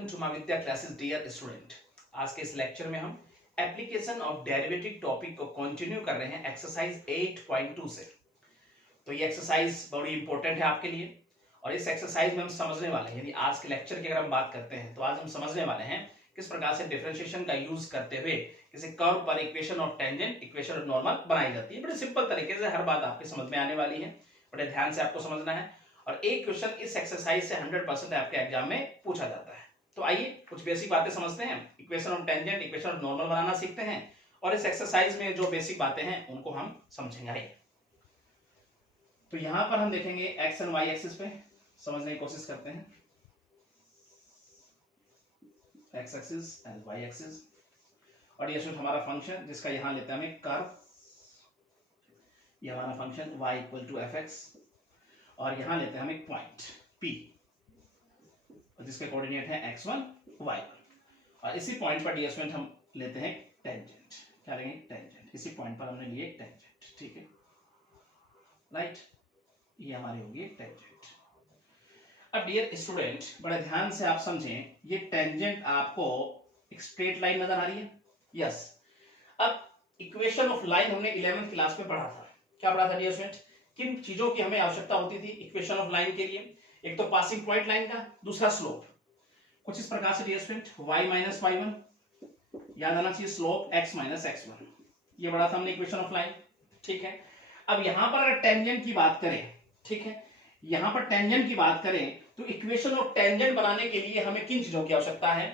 Welcome to my Vidya classes dear student. आज के इस लेक्चर में हम एप्लीकेशन ऑफ डेरिवेटिव टॉपिक को कंटिन्यू कर रहे हैं एक्सरसाइज 8.2 से। तो ये एक्सरसाइज बड़ी इंपॉर्टेंट है आपके लिए और इस एक्सरसाइज में हम समझने वाले हैं, यानी आज के लेक्चर की अगर हम बात करते हैं तो आज हम समझने वाले हैं किस प्रकार से डिफरेंशिएशन का यूज करते हुए किसी कर्व पर equation of tangent, equation of normal बनाई जाती है। बड़े सिंपल तरीके से हर बात आपके समझ में आने वाली है, बड़े ध्यान से आपको समझना है और एक क्वेश्चन इस एक्सरसाइज से 100% आपके एग्जाम में पूछा जाता है। तो आइए कुछ बेसिक बातें समझते हैं, equation of tangent, equation of normal बनाना सीखते हैं और इस एक्सरसाइज में जो बेसिक बातें हैं उनको हम समझेंगे। आइए तो यहां पर हम देखेंगे एक्स एंड वाई एक्सिस पे समझने की कोशिश करते हैं, x axis and y axis. और ये हमारा फंक्शन जिसका यहां लेते हैं हमें कर्व, ये हमारा function y equal to f x और यहां लेते हैं हम एक पॉइंट P जिसके कोऑर्डिनेट है x1 y1 और इसी पॉइंट पर ds हम लेते हैं टेंजेंट। क्या लेंगे? टेंजेंट। इसी पॉइंट पर हमने लिए टेंजेंट, ठीक है, राइट। ये हमारी होगी टेंजेंट। अब डियर स्टूडेंट बड़े ध्यान से आप समझें, ये टेंजेंट आपको एक स्ट्रेट लाइन नजर आ रही है? यस। अब इक्वेशन ऑफ लाइन हमने 11th क्लास में पढ़ा था। क्या पढ़ा था डियर स्टूडेंट? किन चीजों की हमें आवश्यकता होती थी इक्वेशन ऑफ लाइन के लिए? एक तो पासिंग पॉइंट लाइन का, दूसरा स्लोप। कुछ इस प्रकार से dear student y minus y1, याद आना चाहिए स्लोप x माइनस x1, ये पढ़ा था हमने इक्वेशन ऑफ लाइन, ठीक है। अब यहां पर अगर टेंजेंट की बात करें, ठीक है, यहां पर टेंजेंट की बात करें तो इक्वेशन ऑफ टेंजेंट बनाने के लिए हमें किन चीजों की आवश्यकता है?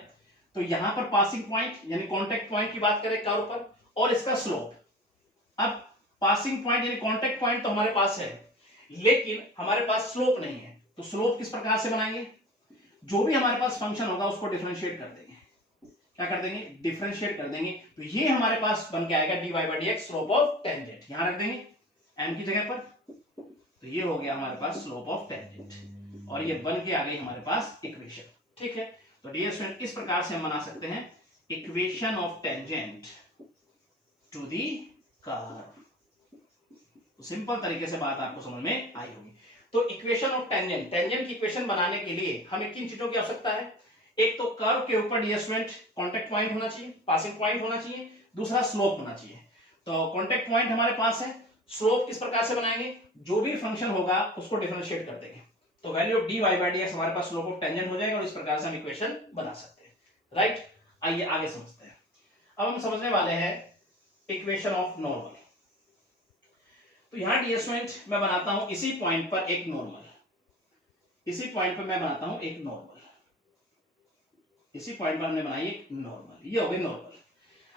तो यहां पर पासिंग पॉइंट यानी कॉन्टेक्ट पॉइंट की बात करें कर्व पर और इसका स्लोप। अब पासिंग पॉइंट यानी कॉन्टेक्ट पॉइंट तो हमारे पास है लेकिन हमारे पास स्लोप नहीं है, तो स्लोप किस प्रकार से बनाएंगे? जो भी हमारे पास फंक्शन होगा उसको डिफरेंशिएट कर देंगे। क्या कर देंगे? डिफरेंशिएट कर देंगे। तो ये हमारे पास बन के आएगा dy by D x slope of tangent, यहां रख देंगे m की जगह पर। तो ये हो गया हमारे पास स्लोप ऑफ टेंजेंट और ये बन के आ गई हमारे पास इक्वेशन, ठीक है। तो डियर स्टूडेंट इस प्रकार से हम बना सकते हैं equation of tangent to the curve. तो सिंपल तरीके से बात आपको समझ में आई होगी। तो इक्वेशन ऑफ टेंजेंट, टेंजेंट की इक्वेशन बनाने के लिए हमें किन चीजों की आवश्यकता है? एक तो कर्व के ऊपर डियर स्टूडेंट कॉन्टेक्ट पॉइंट होना चाहिए, पासिंग पॉइंट होना चाहिए, दूसरा स्लोप होना चाहिए। तो कॉन्टेक्ट पॉइंट हमारे पास है, स्लोप किस प्रकार से बनाएंगे? जो भी फंक्शन होगा उसको डिफरेंशिएट कर देंगे, तो value of dy by D x हमारे पास स्लोप ऑफ टेंजेंट हो जाएगा और इस प्रकार से हम इक्वेशन बना सकते हैं, राइट। आइए आगे समझते हैं। अब हम समझने वाले हैं इक्वेशन ऑफ नॉर्मल। तो यहां डियर स्टूडेंट मैं बनाता हूं इसी पॉइंट पर एक नॉर्मल, इसी पॉइंट पर मैं बनाता हूं एक नॉर्मल, इसी पॉइंट पर हमने बनाई एक नॉर्मल, ये हो गई नॉर्मल।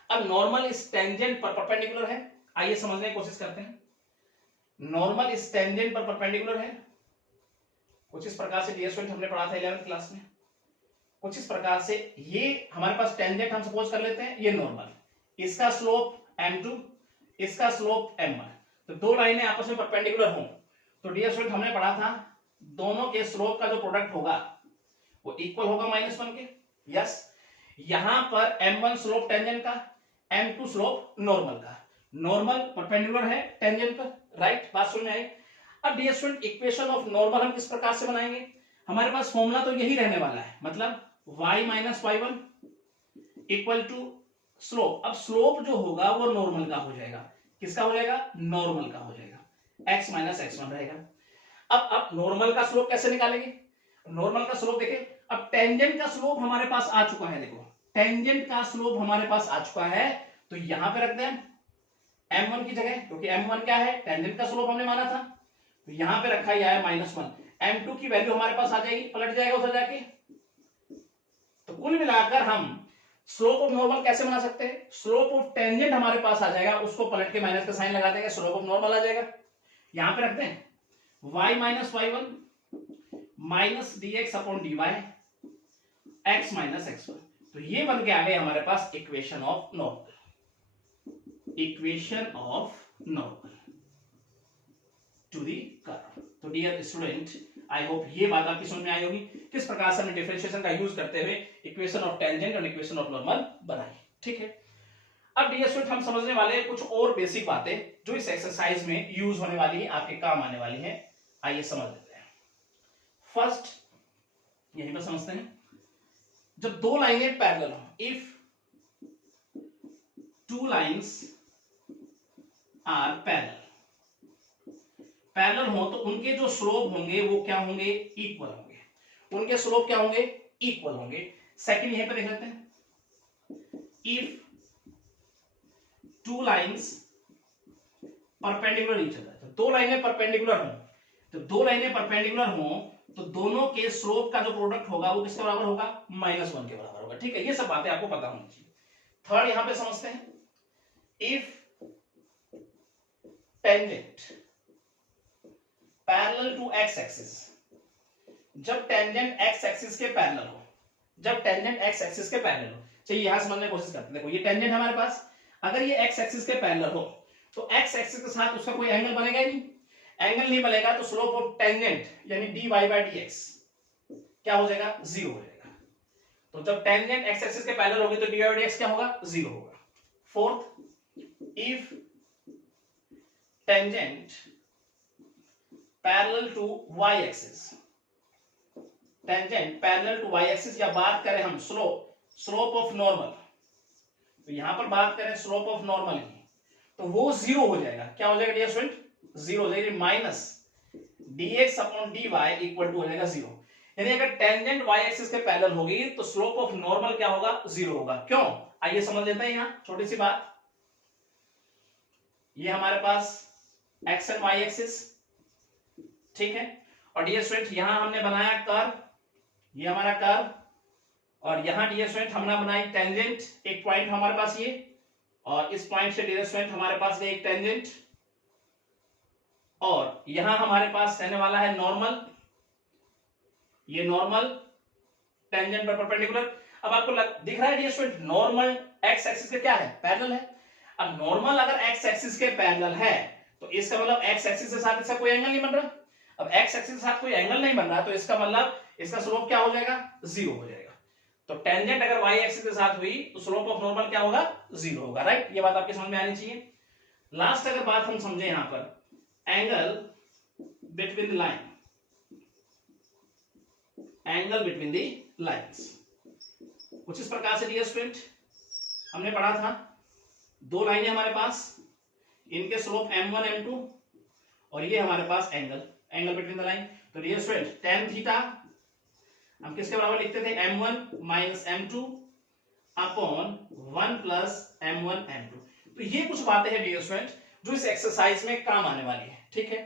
अब नॉर्मल इस टेंजेंट पर परपेंडिकुलर है, आइए समझने की कोशिश करते हैं। नॉर्मल इस टेंजेंट पर परपेंडिकुलर है, कुछ इस प्रकार से डियर स्टूडेंट हमने पढ़ा था 11th क्लास में। कुछ इस प्रकार से ये हमारे पास टेंजेंट हम सपोज कर लेते हैं, ये नॉर्मल, इसका स्लोप m2, इसका स्लोप m1। तो दो लाइनें आपस में परपेंडिकुलर हों तो डियर स्टूडेंट हमने पढ़ा था दोनों के स्लोप का जो प्रोडक्ट होगा वो इक्वल होगा -1 के। यस, यहां पर m1 स्लोप टेंजेंट का, m2 स्लोप नॉर्मल का। नॉर्मल परपेंडिकुलर है टेंजेंट पर, राइट। बात सुन में आई? अब dear student equation of normal हम किस प्रकार से बनाएंगे? हमारे पास फॉर्मूला तो यही रहने वाला है, मतलब y minus y1 equal to slope. अब स्लोप जो होगा वो नॉर्मल का हो जाएगा, किसका हो जाएगा? नॉर्मल का हो जाएगा, x माइनस x1 रहेगा। अब नॉर्मल का स्लोप कैसे निकालेंगे? नॉर्मल का स्लोप देखें, अब टेंजेंट का स्लोप हमारे पास आ चुका है, देखो टेंजेंट का स्लोप हमारे पास आ चुका है, तो यहां पे रख दें m1 की जगह, क्योंकि m1 क्या है? टेंजेंट का स्लोप हमने माना था, तो यहां पे रखा गया है -1। m2 की वैल्यू हमारे पास आ जाएगी, पलट जाएगा उधर जाके। तो कुल मिलाकर हम स्लोप ऑफ नॉर्मल कैसे बना सकते हैं? स्लोप ऑफ टेंजेंट हमारे पास आ जाएगा, उसको पलट के माइनस का साइन लगा देंगे, स्लोप ऑफ नॉर्मल आ जाएगा। यहां पे रखते हैं y minus y1 minus dx upon dy x minus x1। तो ये बन के आ गए हमारे पास equation of normal, equation of normal to the curve. तो डियर स्टूडेंट आई होप ये बात आपकी समझ में आई होगी किस प्रकार से हमने डिफरेंशिएशन का यूज करते हुए इक्वेशन ऑफ टेंजेंट और इक्वेशन ऑफ नॉर्मल बनाई, ठीक है। अब डियर स्टूडेंट हम समझने वाले हैं कुछ और बेसिक बातें जो इस एक्सरसाइज में यूज होने वाली है, आपके काम आने वाली है। आइए समझ लेते हैं। फर्स्ट यहीं पर समझते हैं, जब दो लाइनें पैरेलल हो, if two lines are parallel हो तो उनके जो स्लोप होंगे वो क्या होंगे, इक्वल होंगे। उनके स्लोप क्या होंगे, इक्वल होंगे। सेकंड यहां पे देख लेते हैं, if two lines perpendicular each other, तो दो लाइनें परपेंडिकुलर हो, तो दो लाइनें परपेंडिकुलर हो तो दोनों के स्लोप का जो प्रोडक्ट होगा वो किसके बराबर होगा, -1 के बराबर होगा। ठीक है, ये सब बातें आपको पता होनी चाहिए। थर्ड यहां पे समझते हैं, if tangent parallel to x axis, जब टेंजेंट एक्स एक्सिस के पैरेलल हो, जब टेंजेंट एक्स एक्सिस के पैरेलल हो, चलिए यहां समझने की कोशिश करते हैं। देखो ये टेंजेंट हमारे पास, अगर ये एक्स एक्सिस के पैरेलल हो तो एक्स एक्सिस के साथ उसका कोई एंगल बनेगा ही नहीं, एंगल नहीं बनेगा तो स्लोप ऑफ टेंजेंट यानी dy/dx क्या हो जाएगा, 0 हो जाएगा। तो जब टेंजेंट एक्स एक्सिस के पैरेलल होगी तो dy/dx क्या होगा, 0 होगा। Fourth, if tangent parallel to y axis, tangent parallel to y axis, या बात करें हम स्लोप ऑफ नॉर्मल, तो यहां पर बात करें स्लोप ऑफ नॉर्मल की, तो वो 0 हो जाएगा। क्या हो जाएगा डियर स्टूडेंट, 0 हो जाएगा, माइनस dx/dy इक्वल टू हो जाएगा 0। यानी अगर टेंजेंट y एक्सिस के पैरेलल होगी तो स्लोप ऑफ नॉर्मल क्या होगा, 0 होगा। क्यों, आइए समझ लेते हैं। यहां छोटी सी बात, ये हमारे पास x एंड y एक्सिस, ठीक है, और डियर स्टूडेंट यहां हमने बनाया कर्व, ये हमारा कर्व, और यहां डियर स्टूडेंट हमने बनाई टेंजेंट, एक पॉइंट हमारे पास ये, और इस पॉइंट से डियर स्टूडेंट हमारे पास ये एक टेंजेंट, और यहां हमारे पास रहने वाला है नॉर्मल, ये नॉर्मल टेंजेंट पर परपेंडिकुलर। अब आपको दिख रहा है dear student normal x axis के क्या है, पैरेलल है। अब नॉर्मल अगर एक्स एक्सिस के पैरेलल है तो इसका मतलब एक्स एक्सिस के साथ इसका कोई एंगल नहीं बन रहा। अब एक्स एक्सिस के साथ कोई एंगल नहीं बन रहा तो इसका मतलब इसका स्लोप क्या हो जाएगा, 0 हो जाएगा। तो टेंजेंट अगर y एक्सिस के साथ हुई तो स्लोप ऑफ नॉर्मल क्या होगा, 0 होगा। राइट, ये बात आपके समझ में आनी चाहिए। लास्ट अगर बात हम समझे यहां पर, angle between the line, angle between the lines, कुछ इस प्रकार से डियर स्टूडेंट हमने पढ़ा था, दो लाइनें हमारे पास, इनके स्लोप m1 m2, और ये हमारे पास एंगल बिटवीन द लाइन। तो डियर स्टूडेंट tan थीटा हम किसके बराबर लिखते थे, m1 minus m2 upon 1 plus m1 m2। तो ये कुछ बातें हैं डियर स्टूडेंट जो इस एक्सरसाइज में काम आने वाली है। ठीक है,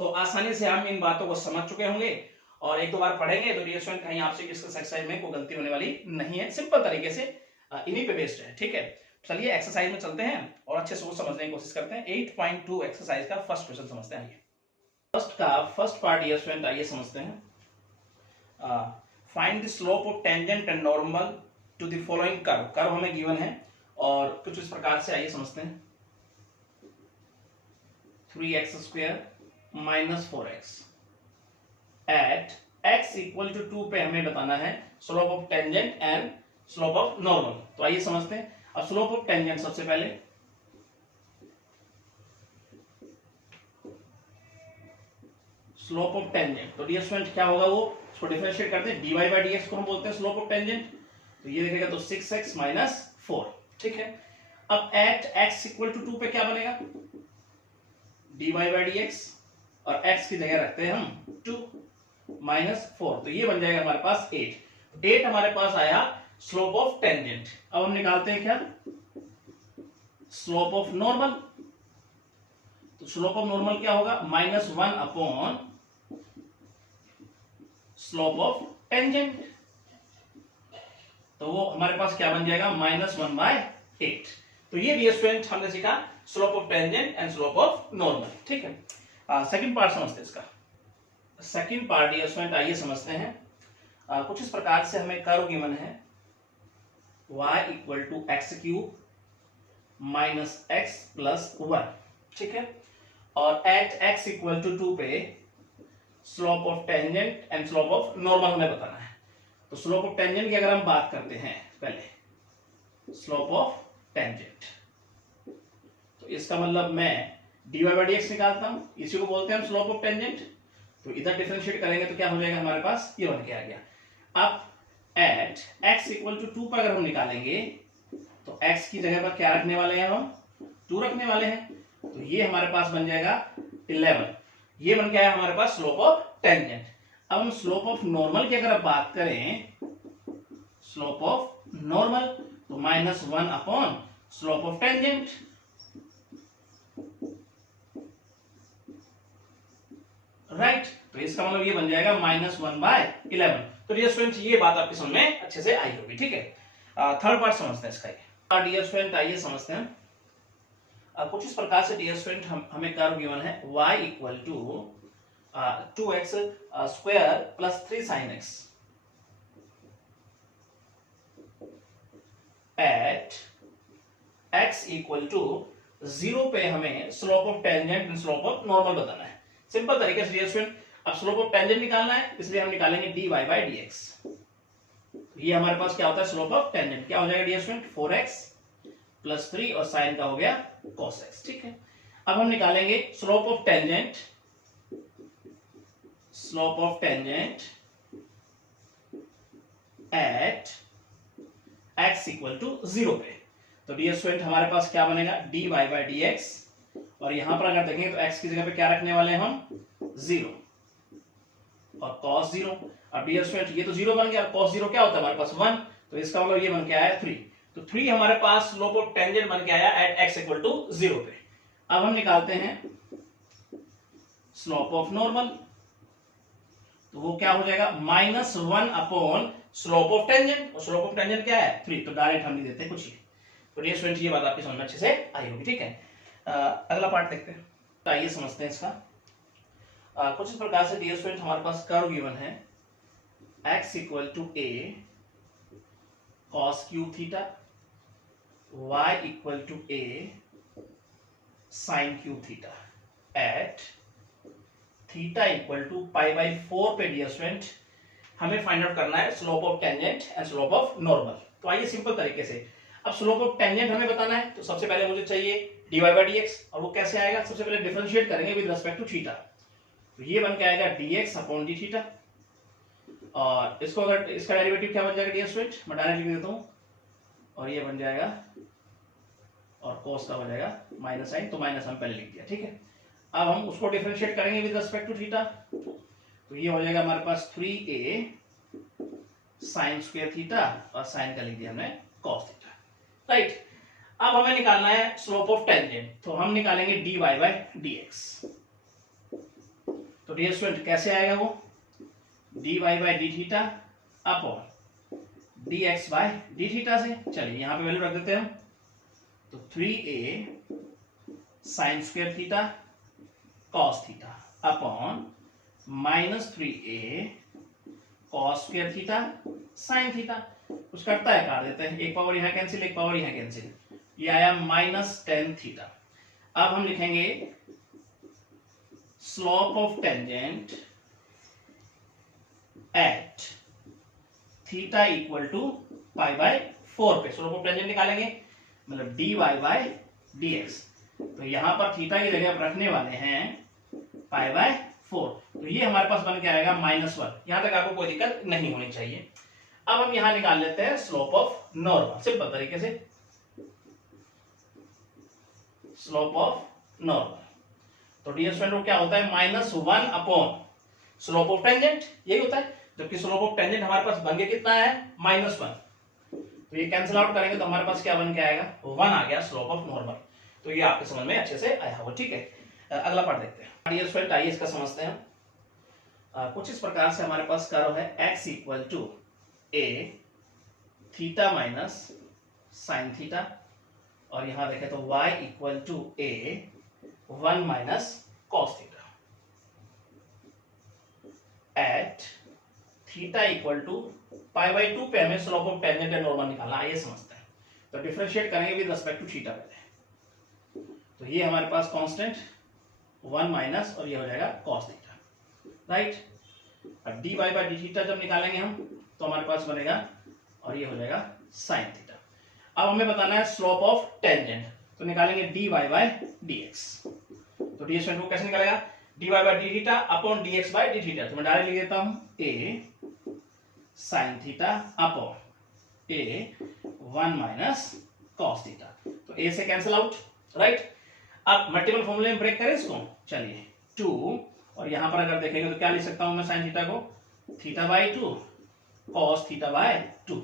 तो आसानी से हम इन बातों को समझ चुके होंगे, और एक दो बार पढ़ेंगे तो डियर स्टूडेंट कहीं आपसे इस एक्सरसाइज में कोई गलती होने वाली नहीं है, सिंपल तरीके से इन्हीं पे बेस्ड है। ठीक है, चलिए एक्सरसाइज में चलते हैं और अच्छे से समझने की कोशिश करते हैं। 8.2 एक्सरसाइज का फर्स्ट क्वेश्चन समझते हैं। फर्स्ट पार्ट डियर स्टूडेंट आइए समझते हैं। Find the slope of tangent and normal to the following curve. Curve हमें गिवन है और कुछ इस प्रकार से, आइए समझते हैं। 3x² minus 4x at x equal to 2 पे हमें बताना है slope of tangent and slope of normal. तो आइए समझते हैं। अब स्लोप ऑफ टेंजेंट सबसे पहले, स्लोप ऑफ टेंजेंट, तो डियर स्टूडेंट क्या होगा, वो इसको डिफरेंशिएट करते हैं, dy/dx को हम बोलते हैं स्लोप ऑफ टेंजेंट। तो ये देखेगा तो 6x माइनस 4। ठीक है, अब एट x इक्वल टू 2 पे क्या बनेगा, dy/dx, और x की जगह रखते हैं हम 2 माइनस 4, तो ये बन जाएगा हमारे पास 8 हमारे पास आया स्लोप ऑफ टेंजेंट। अब हम निकालते हैं क्या, स्लोप ऑफ नॉर्मल। तो स्लोप ऑफ नॉर्मल क्या होगा, -1 अपॉन स्लोप ऑफ टेंजेंट, तो वो हमारे पास क्या बन जाएगा, -1/8। तो ये डियर स्टूडेंट हमने सीखा slope of tangent and slope of normal. ठीक है, सेकंड पार्ट समझते हैं इसका। सेकंड पार्ट डियर स्टूडेंट आइए समझते हैं। कुछ इस प्रकार से हमें कर्व गिवन है, y equal to x³ minus x plus 1। ठीक है, और एट x इक्वल टू 2 पे slope of tangent and slope of normal हमें बताना है। तो स्लोप ऑफ टेंजेंट की अगर हम बात करते हैं, पहले स्लोप ऑफ टेंजेंट, तो इसका मतलब मैं dy/dx निकालता हूं, इसी को बोलते हैं हम स्लोप ऑफ टेंजेंट। तो इधर डिफरेंशिएट करेंगे तो क्या हो जाएगा हमारे पास, ये बन के आ गया। अब एट x इक्वल टू 2 पर अगर हम निकालेंगे तो x की जगह पर क्या रखने वाले हैं हम 2 रखने वाले हैं, तो ये हमारे पास बन जाएगा 11। ये बन गया है हमारे पास स्लोप ऑफ टेंजेंट। अब हम स्लोप ऑफ नॉर्मल की अगर आप बात करें, स्लोप ऑफ नॉर्मल तो -1 upon slope of tangent. Right, तो इसका मतलब ये बन जाएगा -1/11। तो डियर स्टूडेंट ये बात आपकी समझ में अच्छे से आई होगी, ठीक है। थर्ड पार्ट समझते हैं इसका। डियर स्टूडेंट आइए समझते हैं। कुछ इस प्रकार से डियर स्टूडेंट हमें कर्व गिवन है y equal to 2x square plus 3 sin x at x equal to 0 पे हमें slope of tangent and slope of normal बताना है। सिंपल तरीके से डियर स्टूडेंट, अब स्लोप ऑफ टेंजेंट निकालना है, इसलिए हम निकालेंगे dy/dx। ये हमारे पास क्या होता है स्लोप ऑफ टेंजेंट, क्या हो जाएगा डियर स्टूडेंट 4x प्लस 3 और साइन का हो गया cos x, ठीक है। अब हम निकालेंगे slope of tangent, slope of tangent at x equal to 0 पे। तो डियर स्टूडेंट हमारे पास क्या बनेगा dy/dx, और यहां पर अगर देखेंगे तो x की जगह पे क्या रखने वाले हैं हम 0 और cos 0। अब डियर स्टूडेंट ये तो 0 बन गया, cos 0 क्या होता है हमारे पास 1, तो इसका मतलब ये बन के आया 3। तो 3 हमारे पास स्लोप ऑफ टेंजेंट बन के आया एट x इक्वल टू 0 पे। अब हम निकालते हैं स्लोप ऑफ नॉर्मल, तो वो क्या हो जाएगा -1 अपॉन स्लोप ऑफ टेंजेंट, और स्लोप ऑफ टेंजेंट क्या है 3, तो डायरेक्ट हम नहीं देते कुछ ही। तो डियर स्टूडेंट ये बात आपकी समझ में अच्छे से आई होगी, ठीक है। अगला पार्ट देखते हैं, तो आइए समझते हैं इसका। कुछ इस प्रकार से डियर स्टूडेंट हमारे पास कर्व गिवन है x equal to a cos cube theta, y equal to a sin cube theta at theta equal to π/4 पे। डियर स्टूडेंट हमें फाइंड आउट करना है slope of tangent and slope of normal. तो आइए simple तरीके से, अब स्लोप ऑफ टेंजेंट हमें बताना है, तो सबसे पहले मुझे चाहिए dy/dx, और वो कैसे आएगा, सबसे पहले डिफरेंशिएट करेंगे विद रिस्पेक्ट टू थीटा। तो ये बन के आएगा dx अपॉन डी थीटा, और इसको अगर इसका डेरिवेटिव क्या बन जाएगा डियर स्टूडेंट, मैं डायरेक्ट लिख देता हूं, और ये बन जाएगा और cos का हो जाएगा माइनस साइन, तो माइनस हम पहले लिख दिया, ठीक है। अब हम उसको डिफरेंशिएट करेंगे विद रिस्पेक्ट टू थीटा, तो ये हो जाएगा हमारे पास 3a sin स्क्वायर थीटा, और साइन का लिख दिया हमने cos थीटा, राइट। अब हमें निकालना है स्लोप ऑफ टेंजेंट, तो हम निकालेंगे dy/dx। तो डियर स्टूडेंट कैसे आएगा वो dy/d theta upon dx/d theta से। चलिए यहां पे वैल्यू रख देते हैं हम, तो 3a sin square theta cos theta upon -3a cos square theta sin theta. कुछ करता है काट देते हैं, एक पावर यहां कैंसिल, एक पावर यहां कैंसिल, ये आया -10 थीटा। अब हम लिखेंगे slope of tangent at theta equal to π/4 पे। स्लोप ऑफ टेंजेंट निकालेंगे, मतलब dy/dx, तो यहां पर थीटा की जगह रखने वाले हैं π/4, तो ये हमारे पास बन के आएगा -1। यहां तक आपको कोई दिक्कत नहीं होनी चाहिए। अब हम यहां निकाल लेते हैं स्लोप ऑफ नॉर्मल, सिंपल तरीके से स्लोप ऑफ नॉर्मल। तो डियर स्टूडेंट क्या होता है -1 अपॉन स्लोप ऑफ टेंजेंट, यही होता है, जबकि स्लोप ऑफ टेंजेंट हमारे पास बन गया कितना है -1, तो ये कैंसिल आउट करेंगे तो हमारे पास क्या बन के आएगा 1 आ गया स्लोप ऑफ नॉर्मल। तो ये आपके समझ में अच्छे से आया हो, ठीक है। अगला पार्ट देखते हैं डियर स्टूडेंट, आइए इसका समझते हैं। कुछ इस प्रकार से हमारे पास कर्व है x equal to a theta minus sine theta, और यहां देखें तो y equal to a 1 minus cos theta at theta equal to π/2 पे हमें slope of tangent and normal निकालना। आइए समझते हैं, तो डिफरेंशिएट करेंगे विद रिस्पेक्ट टू थीटा पहले, तो ये हमारे पास कांस्टेंट 1 माइनस, और ये हो जाएगा cos थीटा, राइट। अब dy/d थीटा जब निकालेंगे हम, तो हमारे पास बनेगा, और ये हो जाएगा sin थीटा। अब हमें बताना है स्लोप ऑफ टेंजेंट, तो निकालेंगे dy/dx। तो डी स्टूडेंट को कैसे निकालेगा dy/d theta upon dx/d theta, तो मैं डायरेक्ट लिख देता हूं a sine theta upon A 1 minus cos theta. तो ए से कैंसिल आउट, राइट। अब मल्टीपल फॉर्मूले में ब्रेक करें इसको, चलिए 2, और यहां पर अगर देखेंगे तो क्या लिख सकता हूं मैं साइन थीटा को, theta by 2 cos theta by 2।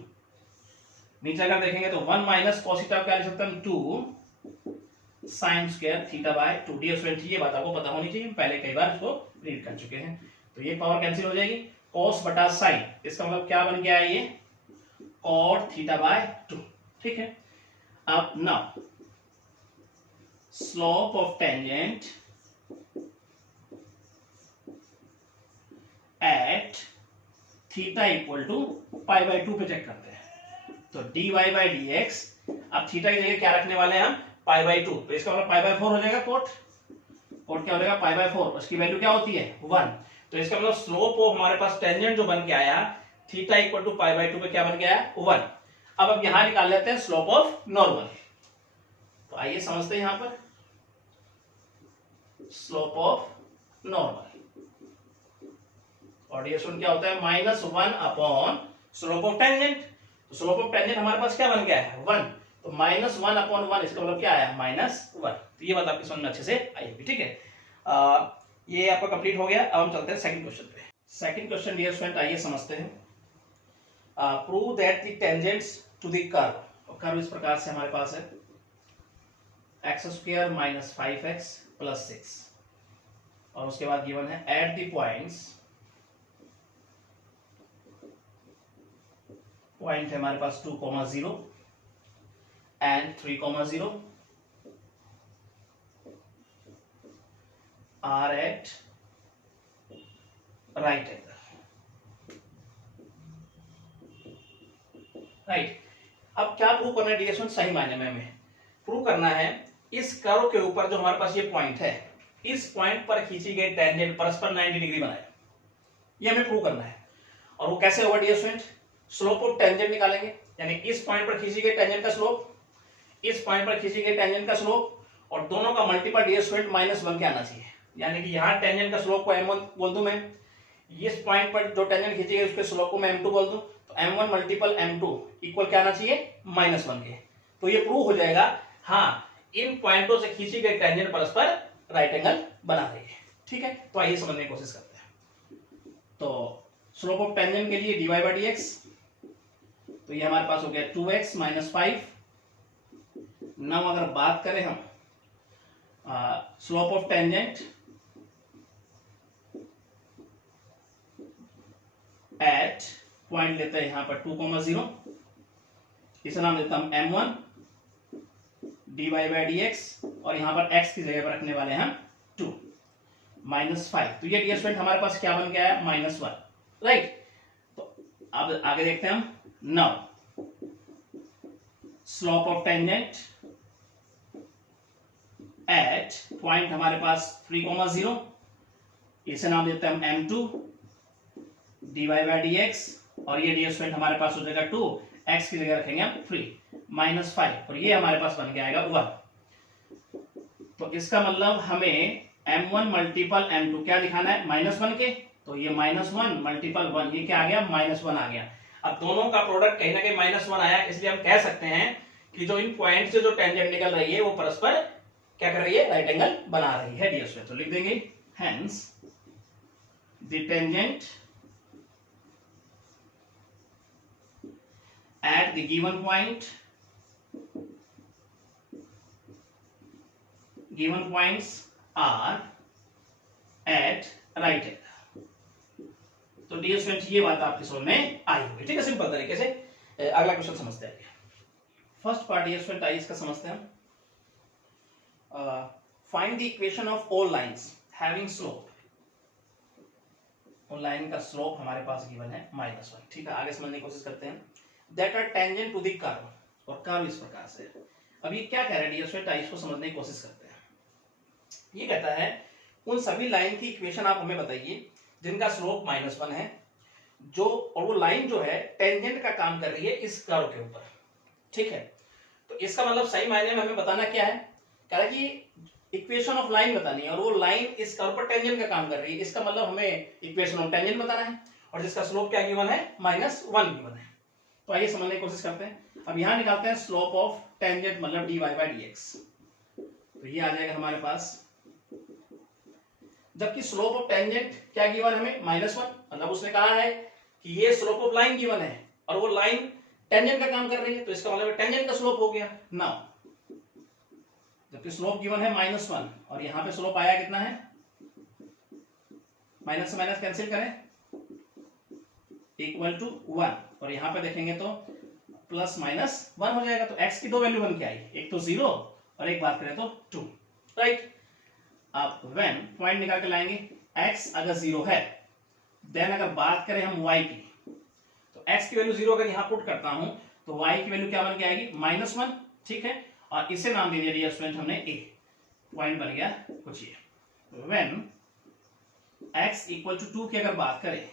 नीचे अगर देखेंगे तो 1 माइनस कॉस थीटा क्या लिख सकता हूं, 2 sine square theta by 2। Dear student ये बात आपको पता होनी चाहिए, पहले कई बार इसको रीड कर चुके हैं। तो ये पावर कैंसिल हो जाएगी, कॉस बटा साइन, इसका मतलब क्या बन गया है, ये कॉट थीटा बाय 2, ठीक है। अब now slope of tangent at theta equal to pi by 2 पे चेक करते हैं। तो dy बाई dx, अब थीटा की जगह क्या रखने वाले हैं हम, पाई बाई 2, तो इसका मतलब पाई बाई 4 हो जाएगा, कोट क्या हो जाएगा, पाई बाई 4, उसकी वैल्यू क्या होती है 1। तो इसका मतलब स्लोप ऑफ हमारे पास टेंजेंट जो बन के आया theta equal to pi by 2 पे क्या बन के आया 1। अब यहां निकाल लेते हैं स्लोप ऑफ नॉर्मल। तो आइए समझते हैं यहां पर स्लोप ऑफ नॉर्मल, और ये क्या होता है -1 अपॉन स्लोप ऑफ टेंजेंट। तो स्लोप ऑफ टेंजेंट हमारे पास क्या बन गया है 1, तो -1 अपॉन 1, इसका मतलब क्या आया -1। तो ये बात आपकी समझ में अच्छे से आई होगी, ठीक है। ये आपका कंप्लीट हो गया। अब हम चलते हैं सेकंड क्वेश्चन पे। सेकंड क्वेश्चन डियर स्टूडेंट आइए समझते हैं। Prove that the tangents to the curve, curve इस प्रकार से हमारे पास है x² - 5x + 6, और उसके बाद गिवन है एट द पॉइंट है हमारे पास 2, 0 and 3, 0 are at right angle, right. अब क्या प्रूव करना है डियर स्टूडेंट, सही मायने में हमें प्रूव करना है इस कर्व के ऊपर जो हमारे पास ये पॉइंट है, इस पॉइंट पर खींची गई टेंजेंट परस्पर 90 डिग्री बनाए, ये हमें प्रूव करना है। और वो कैसे होगा dear student, slope of tangent निकालेंगे, यानी इस पॉइंट पर खींची गई टेंजेंट का स्लोप, इस पॉइंट पर खींची गई टेंजेंट का स्लोप, और दोनों का मल्टीपल डियर स्टूडेंट -1 के आना चाहिए। यानी कि यहां टेंजेंट का स्लोप को m1 बोल दूं मैं, इस पॉइंट पर जो टेंजेंट खींची गई उसके स्लोप को मैं m2 बोल दूं, तो m1 × m2 इक्वल क्या आना चाहिए -1 के। तो ये प्रूव हो जाएगा, हाँ इन पॉइंटों से खींची गई टेंजेंट परस्पर राइट एंगल बना रही है, ठीक है। तो आइए समझने की कोशिश करते हैं। तो स्लोप ऑफ टेंजेंट के लिए dy बाई dx, तो ये हमारे पास हो गया 2x - 5। नाउ अगर बात करें हम slope of tangent eight point लेते हैं यहां पर 2, 0, इसे नाम देता हूं m1 dy बाई dx, और यहां पर x की जगह पर रखने वाले हैं 2 -5। तो ये डियर स्टूडेंट हमारे पास क्या बन गया है -1, राइट। तो अब आगे देखते हैं हम। Now slope of tangent eight point हमारे पास 3, 0, इसे नाम देते हैं हम m2 dy बाई dx, और ये डियर स्टूडेंट हमारे पास हो जाएगा 2, x की जगह रखेंगे हम 3 -5, और ये हमारे पास बन के आएगा 1। तो इसका मतलब हमें m1 × m2 क्या दिखाना है -1 के, तो ये -1 × 1, ये क्या आ गया -1 आ गया। अब दोनों का प्रोडक्ट कहीं ना कहीं -1 आया, इसलिए हम कह सकते हैं कि जो इन पॉइंट से जो टेंजेंट निकल रही है वो परस्पर क्या कर रही है, राइट एंगल बना रही है डियर स्टूडेंट। तो लिख देंगे hence the tangent at the given points are at right angle। तो डियर स्टूडेंट ये बात आपकी समझ में आई होगी, ठीक है। सिंपल तरीके से अगला क्वेश्चन समझते हैं। फर्स्ट पार्ट डियर स्टूडेंट आइए इसका समझते हैं। Find the equation of all lines having slope. All line का स्लोप हमारे पास गिवन है -1, ठीक है। आगे समझने की कोशिश करते हैं। That are tangent to the curve, और कर्व इस प्रकार से। अब ये क्या कह रहा है डियर स्टूडेंट, इसको समझने की कोशिश करते हैं। ये कहता है उन सभी लाइन की इक्वेशन आप हमें बताइए जिनका स्लोप -1 है, जो और वो लाइन जो है टेंजेंट का काम कर रही है इस कर्व के ऊपर, ठीक है। तो इसका मतलब सही मायने में हमें बताना क्या है, कह रहा है कि इक्वेशन ऑफ लाइन बतानी है, और वो लाइन इस कर्व पर टेंजेंट का काम कर रही है। इसका मतलब हमें इक्वेशन ऑफ टेंजेंट बताना है, और जिसका स्लोप क्या गिवन है, -1 गिवन है। तो आइए समझने की कोशिश करते हैं। अब यहां निकालते हैं स्लोप ऑफ टेंजेंट मतलब dy बाई dx। तो ये आ जाएगा हमारे पास, जबकि स्लोप ऑफ टेंजेंट क्या गिवन हमें, -1, मतलब उसने कहा है कि ये स्लोप ऑफ लाइन गिवन है और वो लाइन टेंजेंट का काम कर रही है, तो इसका मतलब टेंजेंट का स्लोप हो गया। नाउ जबकि स्लोप गिवन है -1 और यहां पे स्लोप आया कितना है, माइनस से माइनस कैंसिल करें, इक्वल टू 1, और यहां पे देखेंगे तो +-1 हो जाएगा। तो x की दो वैल्यू बन के आई, एक तो 0 और एक बात करें तो 2, राइट। अब व्हेन पॉइंट निकाल के लाएंगे, x अगर 0 है, देन अगर बात करें हम y की, तो x की वैल्यू 0 अगर यहां पुट करता हूं तो y की वैल्यू क्या बन के आएगी, -1, ठीक है। और इसे नाम दे दिया डियर स्टूडेंट हमने a, पॉइंट बन गया कुछ ये। व्हेन x इक्वल टू 2 की अगर बात करें,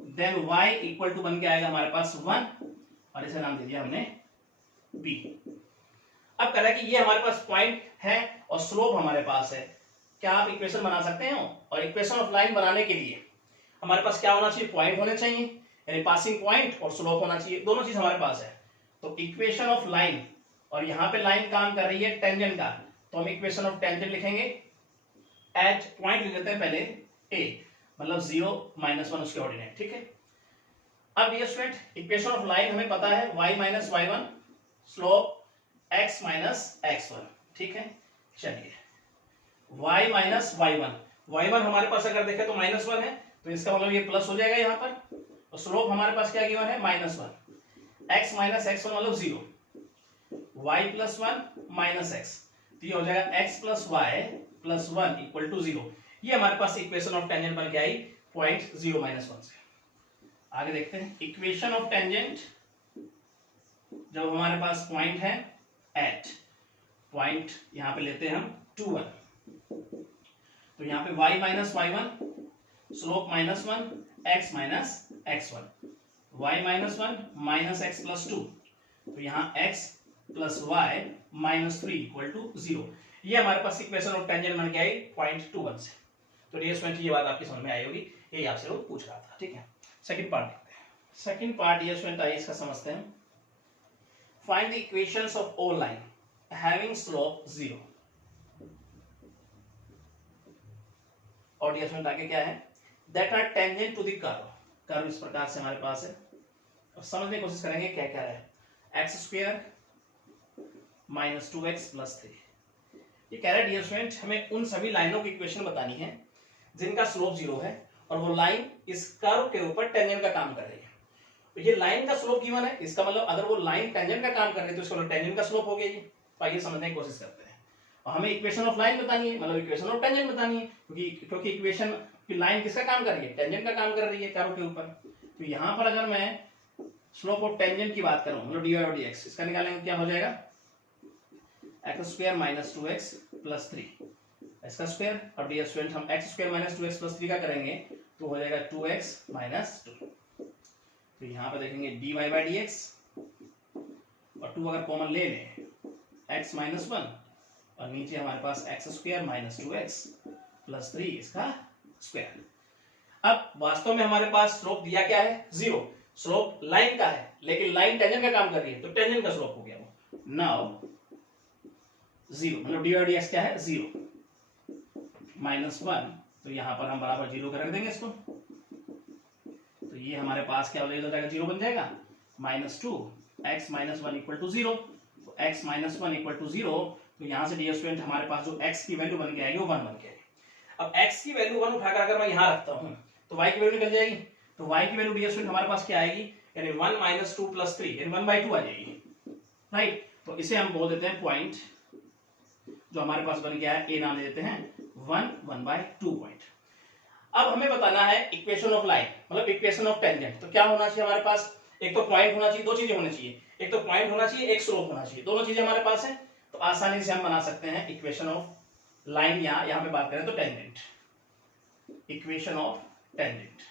देन y इक्वल टू बन के आएगा हमारे पास 1 और इसे नाम दे दिया हमने b। अब कह रहा है कि ये हमारे पास पॉइंट है और स्लोप हमारे पास है। क्या आप इक्वेशन बना सकते हो? और इक्वेशन ऑफ लाइन बनाने के लिए हमारे पास क्या होना चाहिए, पॉइंट होने चाहिए, यानी पासिंग पॉइंट और स्लोप होना चाहिए, दोनों चीज हमारे पास है। तो इक्वेशन ऑफ लाइन, और यहां पे लाइन काम कर रही है टेंजेंट का, तो हम इक्वेशन ऑफ टेंजेंट लिखेंगे एट पॉइंट ले लेते हैं पहले a, मतलब 0 -1 उसके ऑर्डिनेट, ठीक है। अब ये स्टूडेंट इक्वेशन ऑफ लाइन हमें पता है y - y1 slope x - x1, ठीक है। चलिए y - y1 हमारे पास अगर देखें तो -1 है, तो इसका मतलब ये प्लस हो जाएगा यहाँ पर, और स्लोप हमारे पास क्या गिवन है, -1, x - x1 मतलब 0, y + 1 - x, तो ये हो जाएगा x + y + 1 = 0। ये हमारे पास इक्वेशन ऑफ टेंजेंट बन के आई पॉइंट 0 - 1 से। आगे देखते हैं इक्वेशन ऑफ टेंजेंट, जब हमारे पास पॉइंट है एट, पॉइंट यहां पे लेते हैं हम 2 1, तो यहां पे y - y1 slope -1 x - x1, y - 1 - x + 2, तो यहां x + y - 3 = 0। ये हमारे पास इक्वेशन ऑफ टेंजेंट बन के आई पॉइंट 2 1 से। तो डियर स्टूडेंट ये बात आपकी समझ में आई होगी, यही आपसे वो पूछ रहा था, ठीक है। सेकंड पार्ट देखते हैं। सेकंड पार्ट डियर स्टूडेंट आइए इसका समझते हैं। Find the equations of all line having slope 0। और डियर स्टूडेंट आगे क्या है, that are tangent to the curve. Curve इस प्रकार से हमारे पास है, और समझने की कोशिश करेंगे क्या क्या है। x² - 2x + 3। ये कह रहा है डियर स्टूडेंट हमें उन सभी लाइनों की इक्वेशन बतानी है जिनका स्लोप 0 है और वो लाइन इस कर्व के ऊपर टेंजेंट का काम कर रही है। तो ये लाइन का स्लोप गिवन है, इसका मतलब अगर वो लाइन टेंजेंट का काम कर रही है तो इसका मतलब टेंजेंट का स्लोप हो गया ये। तो आइए समझने की कोशिश करते हैं। और हमें इक्वेशन ऑफ लाइन बतानी है, मतलब इक्वेशन ऑफ टेंजेंट बतानी है, क्योंकि इक्वेशन की लाइन किसका काम कर रही है, टेंजेंट का काम कर रही है कर्व के ऊपर। तो यहां पर अगर मैं स्लोप ऑफ टेंजेंट की बात करूं, मतलब dy और dx, इसका निकालेंगे क्या हो जाएगा, x² - 2x + 3 इसका स्क्वायर। और डियर स्टूडेंट हम x² - 2x + 3 का करेंगे तो हो जाएगा 2x - 2। तो यहाँ पे देखेंगे dy बाई dx, और 2 अगर कॉमन ले लें x - 1, और नीचे हमारे पास x² - 2x + 3 इसका स्क्वायर। अब वास्तव में हमारे पास स्लोप दिया क्या है, 0। स्लोप लाइन का है, लेकिन लाइन टेंजेंट का काम कर रही है, तो टेंजेंट का स्लोप हो गया वो। नाउ 0 मतलब dy और dx क्या है, 0 -1, तो यहां पर हम बराबर 0 कर देंगे इसको, तो ये हमारे पास क्या हो जाएगा, 0 बन जाएगा। -2 x - 1 = 0, तो x - 1 = 0, तो यहां से डियर स्टूडेंट हमारे पास जो x की वैल्यू बन के आएगी वो 1 बन के आएगी। अब x की वैल्यू 1 उठाकर अगर मैं यहां रखता हूं तो y की वैल्यू निकल जाएगी। तो y की वैल्यू डियर स्टूडेंट हमारे पास क्या आएगी, यानी 1 - 2 + 3 यानी 1/2 आ जाएगी, राइट। तो इसे हम बोल देते हैं पॉइंट जो हमारे पास बन गया है, ए नाम दे देते हैं 1/2 पॉइंट। अब हमें बताना है इक्वेशन ऑफ लाइन, मतलब इक्वेशन ऑफ टेंजेंट। तो क्या होना चाहिए हमारे पास, एक तो पॉइंट होना चाहिए, दो चीजें होनी चाहिए, एक तो पॉइंट होना चाहिए, एक स्लोप होना चाहिए, दोनों चीजें हमारे पास है। तो आसानी से हम बना सकते हैं इक्वेशन ऑफ लाइन, यहां पे बात करें तो tangent, equation of tangent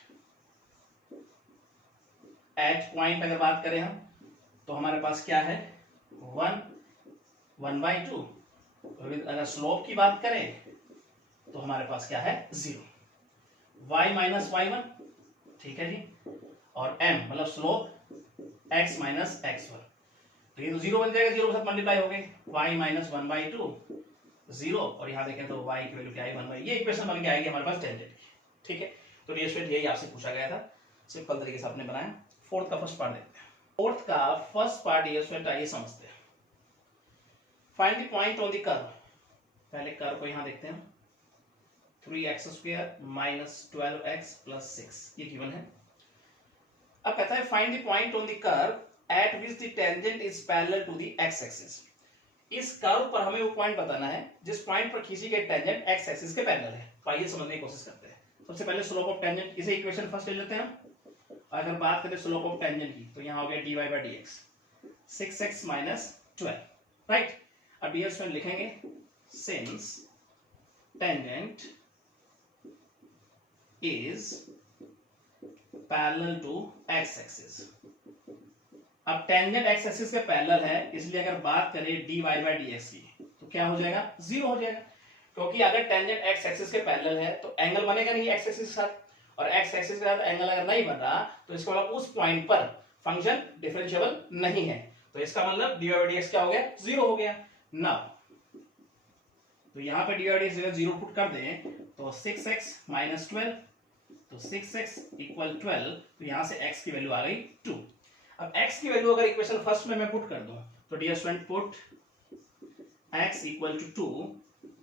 eight point अगर बात करें हम तो हमारे पास क्या है, 1/2। अगर स्लोप की बात करें तो हमारे पास क्या है, 0। y - y1, ठीक है जी। और m मतलब स्लोप x माइनस x1, तो ये तो 0 बन जाएगा, 0 के साथ मल्टीप्लाई हो गए, y माइनस 1/2 0, और यहाँ देखें तो y की वैल्यू क्या है 1/, ये इक्वेशन बन के आएगी हमारे पास टेंजेंट की। ठीक है, तो डियर स्टूडेंट यही आपसे पूछा गया था, सिंपल तरीके से आपने बनाया। फोर्थ का फर्स्ट पार्ट देखते हैं। फोर्थ का फर्स्ट पार्ट डियर स्टूडेंट आइए समझते हैं। Find the point on the curve. पहले कर्व को यहाँ देखते हैं, 3x² माइनस 12x प्लस 6 ये गिवन है। अब कहता है find the point on the curve at which the tangent is parallel to the x axis. इस कर्व पर हमें वो पॉइंट बताना है जिस पॉइंट पर खींची गई टेंजेंट x एक्सिस के पैरेलल है। तो आइए समझने की कोशिश करते हैं। सबसे पहले स्लोप ऑफ टेंजेंट, इसे इक्वेशन फर्स्ट ले लेते हैं। अगर बात करें स्लोप ऑफ टेंजेंट की तो यहाँ हो गया dy/dx 6x माइनस 12, राइट। अब डियर स्टूडेंट लिखेंगे since tangent is parallel to x axis. अब टेंजेंट x एक्सिस के पैरेलल है, इसलिए अगर बात करें dy/dx की तो क्या हो जाएगा, 0 हो जाएगा, क्योंकि अगर टेंजेंट x एक्सिस के पैरेलल है तो एंगल बनेगा नहीं x एक्सिस के साथ, और x एक्सिस के साथ एंगल अगर नहीं बन रहा तो इसका मतलब उस पॉइंट पर फंक्शन डिफरेंशिएबल नहीं है, तो इसका मतलब dy/dx क्या हो गया, 0 हो गया। नाउ तो यहाँ पे dy/dx जगह 0 पुट कर दें तो 6x माइनस 12, तो 6x इक्वल 12, तो यहाँ से x की वैल्यू आ गई 2। अब x की वैल्यू अगर इक्वेशन फर्स्ट में मैं पुट कर दूं तो dear student put x equal to 2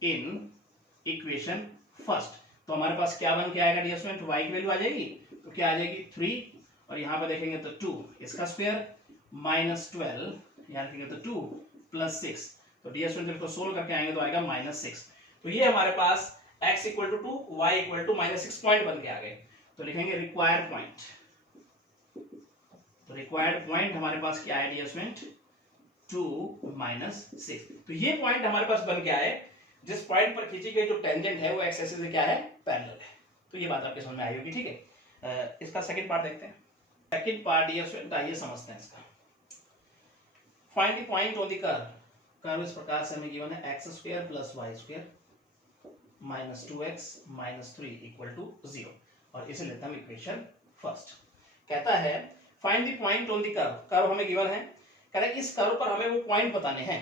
in equation first, तो हमारे पास क्या बन के आएगा डियर स्टूडेंट, y की वैल्यू आ जाएगी, तो क्या आ जाएगी 3, और यहाँ पे देखेंगे तो 2 इसका स्क्वायर माइनस 12, यहाँ रखेंगे तो 2 प्लस 6, तो डियर स्टूडेंट इसको सोल्व करके आएंगे तो आएगा -6। तो ये हमारे पास x equal to 2 y equal to -6 point बन के आ गए। तो लिखेंगे रिक्वायर्ड पॉइंट, तो रिक्वायर्ड पॉइंट हमारे पास क्या है डियर स्टूडेंट, 2 - 6। तो ये पॉइंट हमारे पास बन के आए जिस पॉइंट पर खींची गई जो टेंजेंट है वो x एक्सिस से क्या है, पैरेलल है। तो ये बात आपके समझ में आई होगी, ठीक है। इसका सेकंड पार्ट देखते हैं। सेकंड पार्ट डियर स्टूडेंट आइए समझते हैं इसका। Find the point on the curve. Curve इस प्रकार से हमें गिवन है x² + y² minus 2x minus 3 equal to 0, और इसे लेते हैं इक्वेशन फर्स्ट। कहता है find the point on the curve. Curve हमें गिवन है, कह रहा है इस कर्व पर हमें वो पॉइंट बताने हैं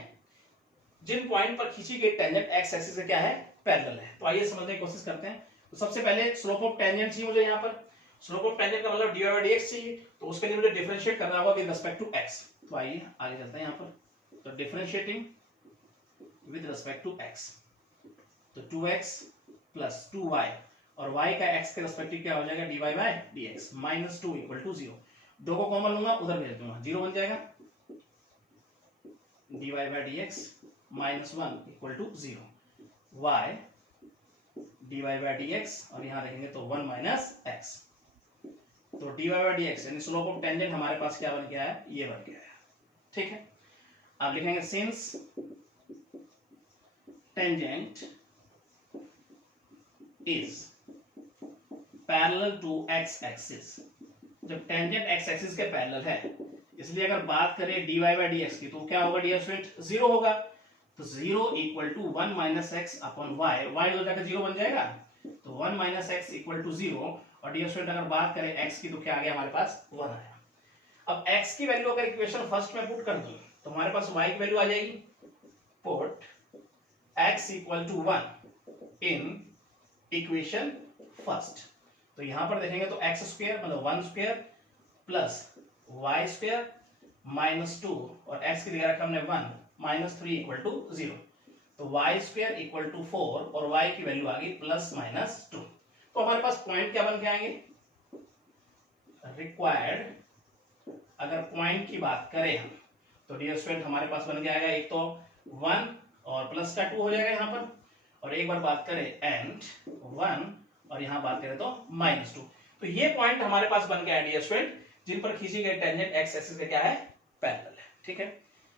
जिन पॉइंट पर खींची गई टेंजेंट x एक्सिस से क्या है, पैरेलल है। तो आइए समझने की कोशिश करते हैं। तो सबसे पहले स्लोप ऑफ टेंजेंट चाहिए मुझे, यहाँ पर स्लोप ऑफ टेंजेंट का मतलब dy/dx चाहिए, तो उसके लिए मुझे डिफरेंशिएट करना होगा विद रिस्पेक्ट टू x। तो आइए आगे चलते हैं यहाँ पर, तो differentiating with respect to x, तो 2x प्लस 2y, और y का x के रिस्पेक्टिव क्या हो जाएगा, dy/dx -2 इक्वल टू 0। 2 को कॉमन लूंगा उधर भेज दूंगा, 0 बन जाएगा, dy/dx -1 equal to 0, y dy/dx, और यहां देखेंगे तो 1 - x, तो dy/dx यानी स्लोप ऑफ टेंजेंट हमारे पास क्या बन गया है, ये बन गया है, ठीक है। अब लिखेंगे since tangent is parallel to x axis. जब टेंजेंट x एक्सिस के पैरेलल है, इसलिए अगर बात करें dy/dx की तो क्या होगा डियर स्टूडेंट, 0 होगा, तो 0 equal to 1 - x upon y, y हो जाकर 0 बन जाएगा, तो 1 - x इक्वल टू 0, और डियर स्टूडेंट अगर बात करें x की तो क्या आ गया हमारे पास, 1 आया। अब x की वैल्यू अगर इक्वेशन फर्स्ट में पुट कर दूं तो हमारे पास y की वैल्यू आ जाएगी, put x equal to 1 in equation first, तो यहां पर देखेंगे तो x² मतलब 1² प्लस y² -2, और x की जगह रखा हमने 1 -3 इक्वल टू 0, तो y² इक्वल टू 4, और y की वैल्यू आ गई +-2। तो हमारे पास पॉइंट क्या बन के आएंगे, रिक्वायर्ड अगर पॉइंट की बात करें हम तो डियर स्टूडेंट हमारे पास बन के आएगा, एक तो 1 और प्लस का 2 हो जाएगा यहाँ पर, और एक बार बात करें एंड 1, और यहाँ बात करें तो -2। तो ये पॉइंट हमारे पास बन के आए डियर स्टूडेंट जिन पर खींची गई टेंजेंट x एक्सिस का क्या है, पैरेलल है, ठीक है।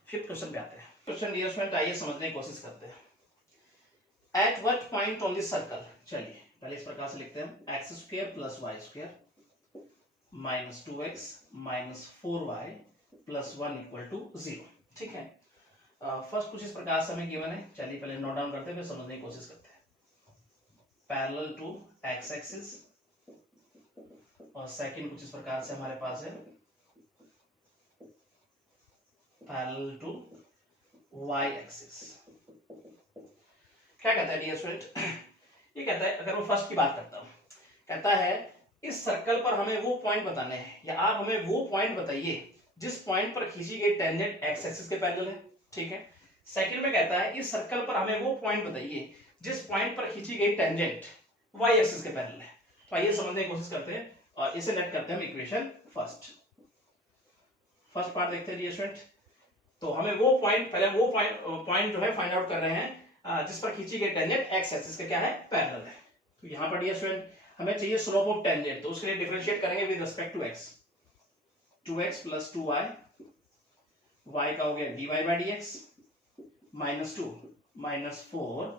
फिफ्थ क्वेश्चन पे आते हैं। क्वेश्चन डियर स्टूडेंट आइए समझने की कोशिश करते हैं। At what point on the circle, चलिए पहले इस प्रकार से लिखते हैं x² + y² -2x -4y + 1 equal to 0, ठीक है। फर्स्ट कुछ इस प्रकार से हमें गिवन है, चलिए पहले नोट डाउन करते हैं फिर समझने की कोशिश करते हैं। पैरेलल टू x एक्सिस और सेकंड कुछ इस प्रकार से हमारे पास है पैरेलल टू y एक्सिस। क्या कहता है डियर स्टूडेंट, ये कहता है, अगर मैं फर्स्ट की बात करता हूं, कहता है इस सर्कल पर हमें वो पॉइंट बताने हैं, या आप हमें वो पॉइंट बताइए जिस पॉइंट पर खींची गई टेंजेंट x एक्सिस के पैरेलल है। ठीक है। सेकंड में कहता है इस सर्कल पर हमें वो पॉइंट बताइए जिस पॉइंट पर खींची गई टेंजेंट y एक्सिस के पैरेलल है। तो आइए समझने की कोशिश करते हैं और इसे लेट करते हैं हम इक्वेशन फर्स्ट पार्ट देखते हैं डियर स्टूडेंट। तो हमें वो पॉइंट, पहले वो पॉइंट जो है फाइंड आउट कर रहे हैं जिस पर खींची गई टेंजेंट x एक्सिस के क्या है, पैरेलल है। तो यहां पर डियर स्टूडेंट हमें चाहिए स्लोप ऑफ टेंजेंट, तो उसके लिए डिफरेंशिएट करेंगे with respect to x। 2x plus 2y, y का हो गया dy by dx, minus 2 minus 4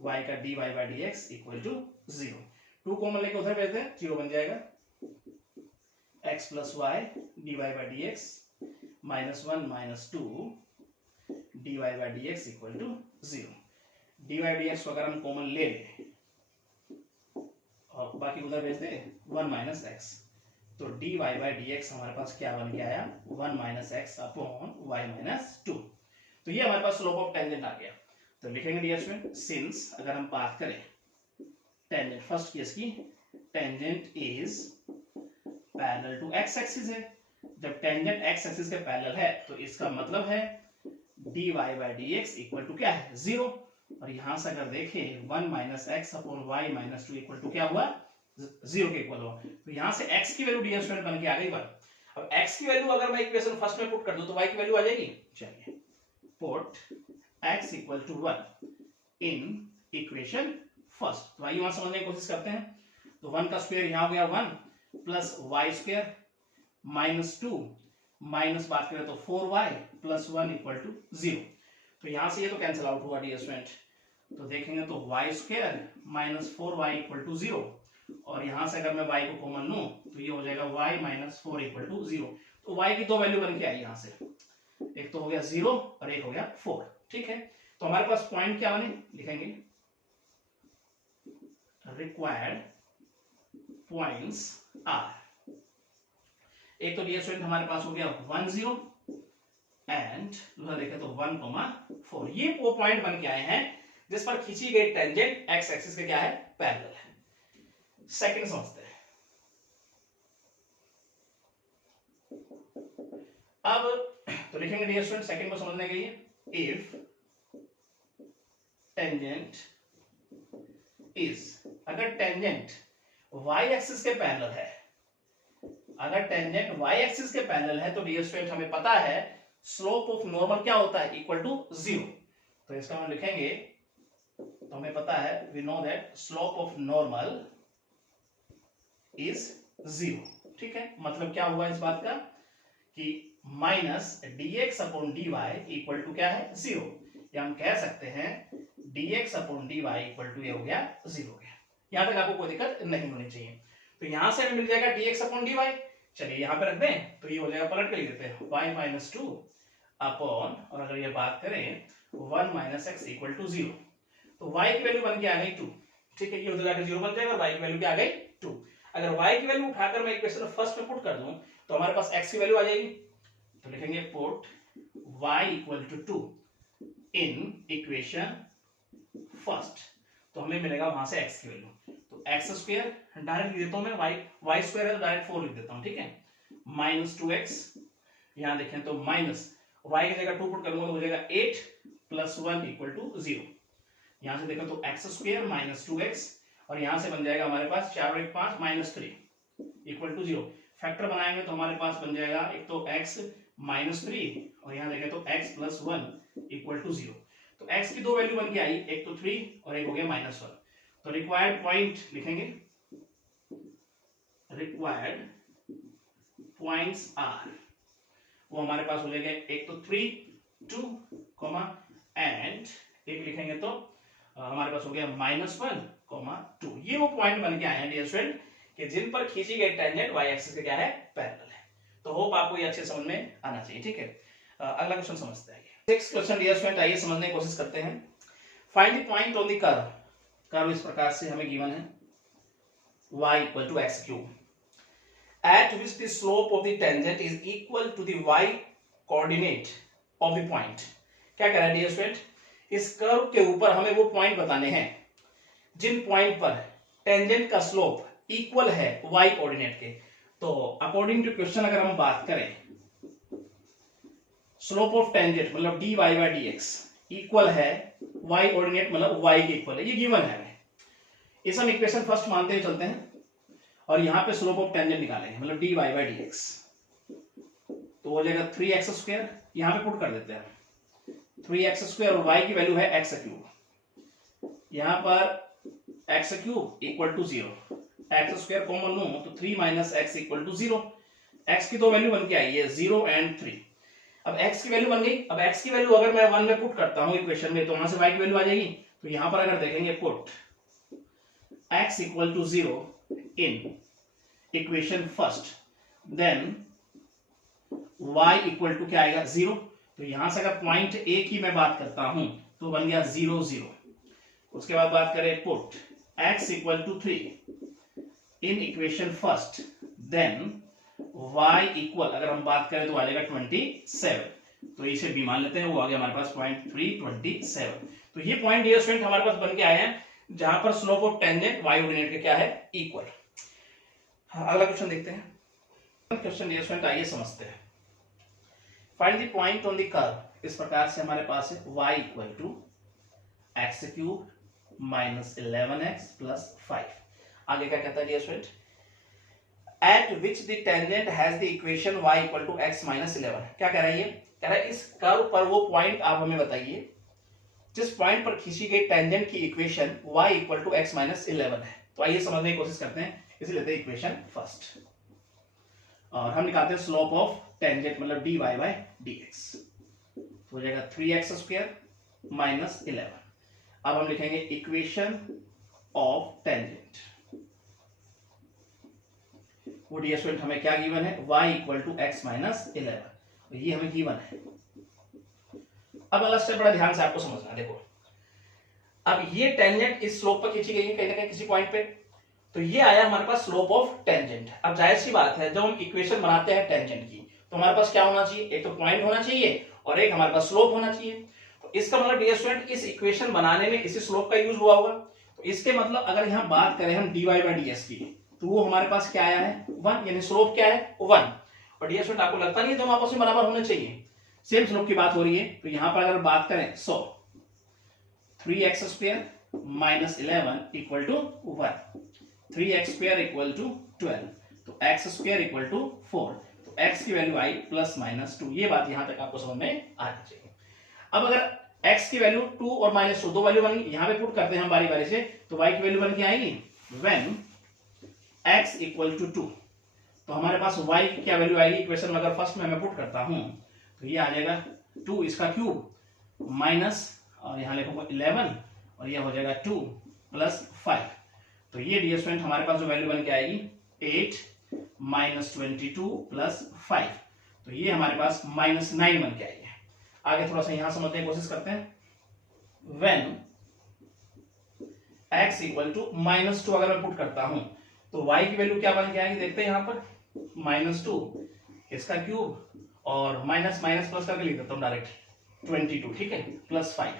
y का dy by dx equal to 0। 2 common लेके उधर भेज दें, 0 बन जाएगा। x plus y dy by dx minus 1 minus 2 dy by dx equal to 0। dy by dx को अगर हम कॉमन ले लें और बाकी उधर भेज दें 1 माइनस एक्स, तो dy बाई dx हमारे पास क्या बन के आया, 1 minus x upon y minus 2। तो ये हमारे पास स्लोप ऑफ टेंजेंट आ गया। तो लिखेंगे डियर स्टूडेंट, सिंस अगर हम बात करें टेंजेंट, फर्स्ट केस की, tangent is parallel to x axis है। जब टेंजेंट x एक्सिस के पैरेलल है तो इसका मतलब है dy by dx equal to क्या है, 0। और यहां से अगर देखें 1 minus x upon y minus 2 equal to क्या हुआ, 0 के इक्वल हुआ। तो यहां से x की वैल्यू डियर स्टूडेंट बन के आ गई 1। अब x की वैल्यू अगर मैं इक्वेशन फर्स्ट में पुट कर दूं तो y की वैल्यू आ जाएगी। चलिए, put x equal to 1 in equation first. तो आइए वहां समझने की कोशिश करते हैं। तो 1 का स्क्वायर यहां हो गया 1 plus y square minus 2 minus बात करें तो 4y प्लस 1 इक्वल टू 0। तो यहां से ये तो कैंसिल आउट हुआ डियर स्टूडेंट। तो देखेंगे तो y square minus 4y equal to 0, और यहां से अगर मैं y को कॉमन लूं तो ये हो जाएगा y माइनस 4 इक्वल टू 0। तो y की दो वैल्यू बन के आई यहां से, एक तो हो गया 0 और एक हो गया 4। ठीक है। तो हमारे पास पॉइंट क्या बने, लिखेंगे रिक्वायर्ड पॉइंट्स आर। एक तो डियर स्टूडेंट हमारे पास हो गया 1 0 एंड दूसरा देखें तो 1 4। ये वो पॉइंट बन के आए हैं जिस पर खींची गई टेंजेंट x एक्सिस के क्या है, पैरेलल है। सेकंड समझते हैं। अब तो लिखेंगे डियर स्टूडेंट सेकंड को समझने के लिए, इफ टेंजेंट इज, अगर टेंजेंट y एक्सिस के पैरेलल है, अगर टेंजेंट y एक्सिस के पैरेलल है तो डियर स्टूडेंट हमें पता है स्लोप ऑफ नॉर्मल क्या होता है, इक्वल टू 0। तो इसका हम लिखेंगे, तो हमें पता है we know that slope of normal is 0। ठीक है। मतलब क्या हुआ इस बात का कि minus dx upon dy equal to क्या है, 0। या हम कह सकते हैं dx upon dy equal to ये हो गया 0 हो गया। यहां तक आपको कोई दिक्कत नहीं होनी चाहिए। तो यहां से हमें मिल जाएगा dx अपॉन dy। चलिए यहां पे रख दें तो ये हो जाएगा, पलट के लिख देते हैं y माइनस 2 अपॉन, और अगर ये बात करें 1 माइनस एक्स इक्वल टू 0। तो y की वैल्यू बन के आ गई 2। ठीक है। ये उधर जाकर 0 बन जाएगा और y की वैल्यू क्या आ गई 2। अगर y की वैल्यू उठाकर मैं इक्वेशन फर्स्ट में पुट कर दूं तो हमारे पास x की वैल्यू आ जाएगी। तो लिखेंगे put y equal to 2 in equation first. तो हमें मिलेगा वहां से x की वैल्यू। तो x स्क्वायर डायरेक्ट लिख देता हूं मैं, y स्क्वायर है तो डायरेक्ट 4 लिख देता हूं। ठीक है। माइनस 2x, यहां देखें तो माइनस y की जगह 2 पुट करूंगा तो हो जाएगा 8 प्लस 1 इक्वल टू 0। यहां से देखो तो x स्क्वायर माइनस 2x, और यहां से बन जाएगा हमारे पास 4 और 1 5 माइनस 3 इक्वल टू 0। फैक्टर बनाएंगे तो हमारे पास बन जाएगा एक तो x माइनस 3 और यहां देखें तो x प्लस 1 इक्वल टू 0। तो x की दो वैल्यू बन के आई, एक तो 3 और एक हो गया माइनस 1। तो रिक्वायर्ड पॉइंट लिखेंगे, रिक्वायर्ड पॉइंट्स आर, वो हमारे पास हो जाएगा एक तो 3 2 एंड एक लिखेंगे तो हमारे पास हो गया -1 2। ये वो पॉइंट बन के आए हैं डियर स्टूडेंट कि जिन पर खींची गई टेंजेंट y एक्सिस के क्या है, पैरेलल है। तो होप आपको ये अच्छे समझ में आना चाहिए। ठीक है। अगला क्वेश्चन समझते हैं। नेक्स्ट क्वेश्चन डियर स्टूडेंट, आइए समझने की कोशिश करते हैं। Find the point on the curve. Curve इस प्रकार से हमें गिवन है y equal to x cube. at which the slope of the tangent is equal to the y coordinate of the point। क्या कह रहा है डियर स्टूडेंट, इस कर्व के ऊपर हमें वो पॉइंट बताने हैं जिन पॉइंट पर टेंजेंट का स्लोप इक्वल है y कोऑर्डिनेट के। तो अकॉर्डिंग टू क्वेश्चन अगर हम बात करें, स्लोप ऑफ टेंजेंट मतलब dy बाय dx इक्वल है y कोऑर्डिनेट मतलब y के इक्वल है, ये गिवन है हमें। इस हम इक्वेशन फर्स्ट मानते हुए चलते हैं और यहां पे स्लोप ऑफ टेंजेंट निकालेंगे मतलब dy बाय dx, तो हो जाएगा 3x स्क्वायर, यहां पे पुट कर देते हैं 3x स्क्वायर और y की वैल्यू है x क्यूब, यहां पर x cube equal to 0, x square common लूं तो 3 minus x equal to 0, x की दो वैल्यू बन के आई है 0 एंड 3। अब x की वैल्यू बन गई, अब x की वैल्यू अगर मैं 1 में पुट करता हूं इक्वेशन में तो वहां से y की वैल्यू आ जाएगी। तो यहां पर अगर देखेंगे put x equal to 0 in equation first, then y equal to क्या आएगा 0। तो यहां से अगर पॉइंट a की मैं बात करता हूं तो बन गया 0 0। उसके बाद बात करें put x equal to 3 in equation first, then y equal अगर हम बात करें तो आ जाएगा 27। तो इसे भी मान लेते हैं, वो आ गया हमारे पास पॉइंट 327। तो ये पॉइंट डियर स्टूडेंट हमारे पास बन के आए हैं जहां पर slope of tangent y coordinate के क्या है इक्वल। अगला क्वेश्चन देखते हैं। क्वेश्चन डियर स्टूडेंट आइए समझते हैं। Find the point on the curve. इस प्रकार से हमारे पास है y equal to x cube minus 11x plus 5। आगे क्या कहता है dear student, at which the tangent has the equation y equal to x minus 11। क्या कह रहा है ये, कह रहा है इस कर्व पर वो पॉइंट आप हमें बताइए जिस पॉइंट पर खींची गई टेंजेंट की equation y equal to x minus 11 है। तो आइए समझने की कोशिश करते हैं। इसे लेते हैं इक्वेशन फर्स्ट और हम निकालते हैं स्लोप ऑफ टेंजेंट मतलब dy बाय dx, तो हो जाएगा 3x स्क्वायर माइनस 11। अब हम लिखेंगे इक्वेशन ऑफ टेंजेंट। वो डियर स्टूडेंट हमें क्या गिवन है, y equal to x minus 11, ये हमें गिवन है। अब अगला स्टेप बड़ा ध्यान से आपको समझना, देखो अब ये टेंजेंट इस स्लोप पर खींची गई है कहीं ना कहीं किसी पॉइंट पे, तो ये आया हमारे पास स्लोप ऑफ टेंजेंट। अब जाहिर सी बात है जब हम इक्वेशन बनाते हैं टेंजेंट की तो हमारे पास क्या होना चाहिए, एक तो पॉइंट होना चाहिए और एक हमारे पास स्लोप होना चाहिए। तो इसका मतलब डियर स्टूडेंट इस इक्वेशन बनाने में इसी स्लोप का यूज हुआ होगा। तो इसके मतलब अगर यहां बात करें हम dy बाय ds की तो वो हमारे पास क्या आया है 1, यानी स्लोप क्या है 1। और डियर स्टूडेंट आपको लगता नहीं है दोनों आपस में बराबर होने चाहिए, सेम स्लोप की बात हो रही है। तो यहां पर अगर बात करें 3x square minus 11 equal to 1, 3x square equal to 12, तो x स्क्वायर इक्वल टू 4, तो x की वैल्यू आई प्लस माइनस 2। ये बात यहां तक आपको समझ में आनी चाहिए। अब अगर x की वैल्यू 2 और माइनस 2 दो वैल्यू बन गई, यहां पे पुट करते हैं हम बारी बारी से, तो y की वैल्यू बन के आएगी व्हेन x इक्वल टू 2। तो हमारे पास y की क्या वैल्यू आएगी इक्वेशन में अगर फर्स्ट में मैं पुट करता हूं तो ये आ जाएगा 2 इसका क्यूब माइनस और यहां लिखूंगा 11 और ये हो जाएगा 2 प्लस 5। तो ये डियर स्टूडेंट हमारे पास जो वैल्यू बन के आएगी 8 माइनस 22 प्लस 5, तो ये हमारे पास माइनस 9 बन के आई है। आगे थोड़ा सा यहां समझने की कोशिश करते हैं। When x equal to minus 2 अगर मैं पुट करता हूं तो y की वैल्यू क्या बन के आएगी, देखते हैं यहां पर माइनस 2 इसका क्यूब और माइनस माइनस प्लस करके लिख देता हूं डायरेक्ट 22, ठीक है, प्लस 5।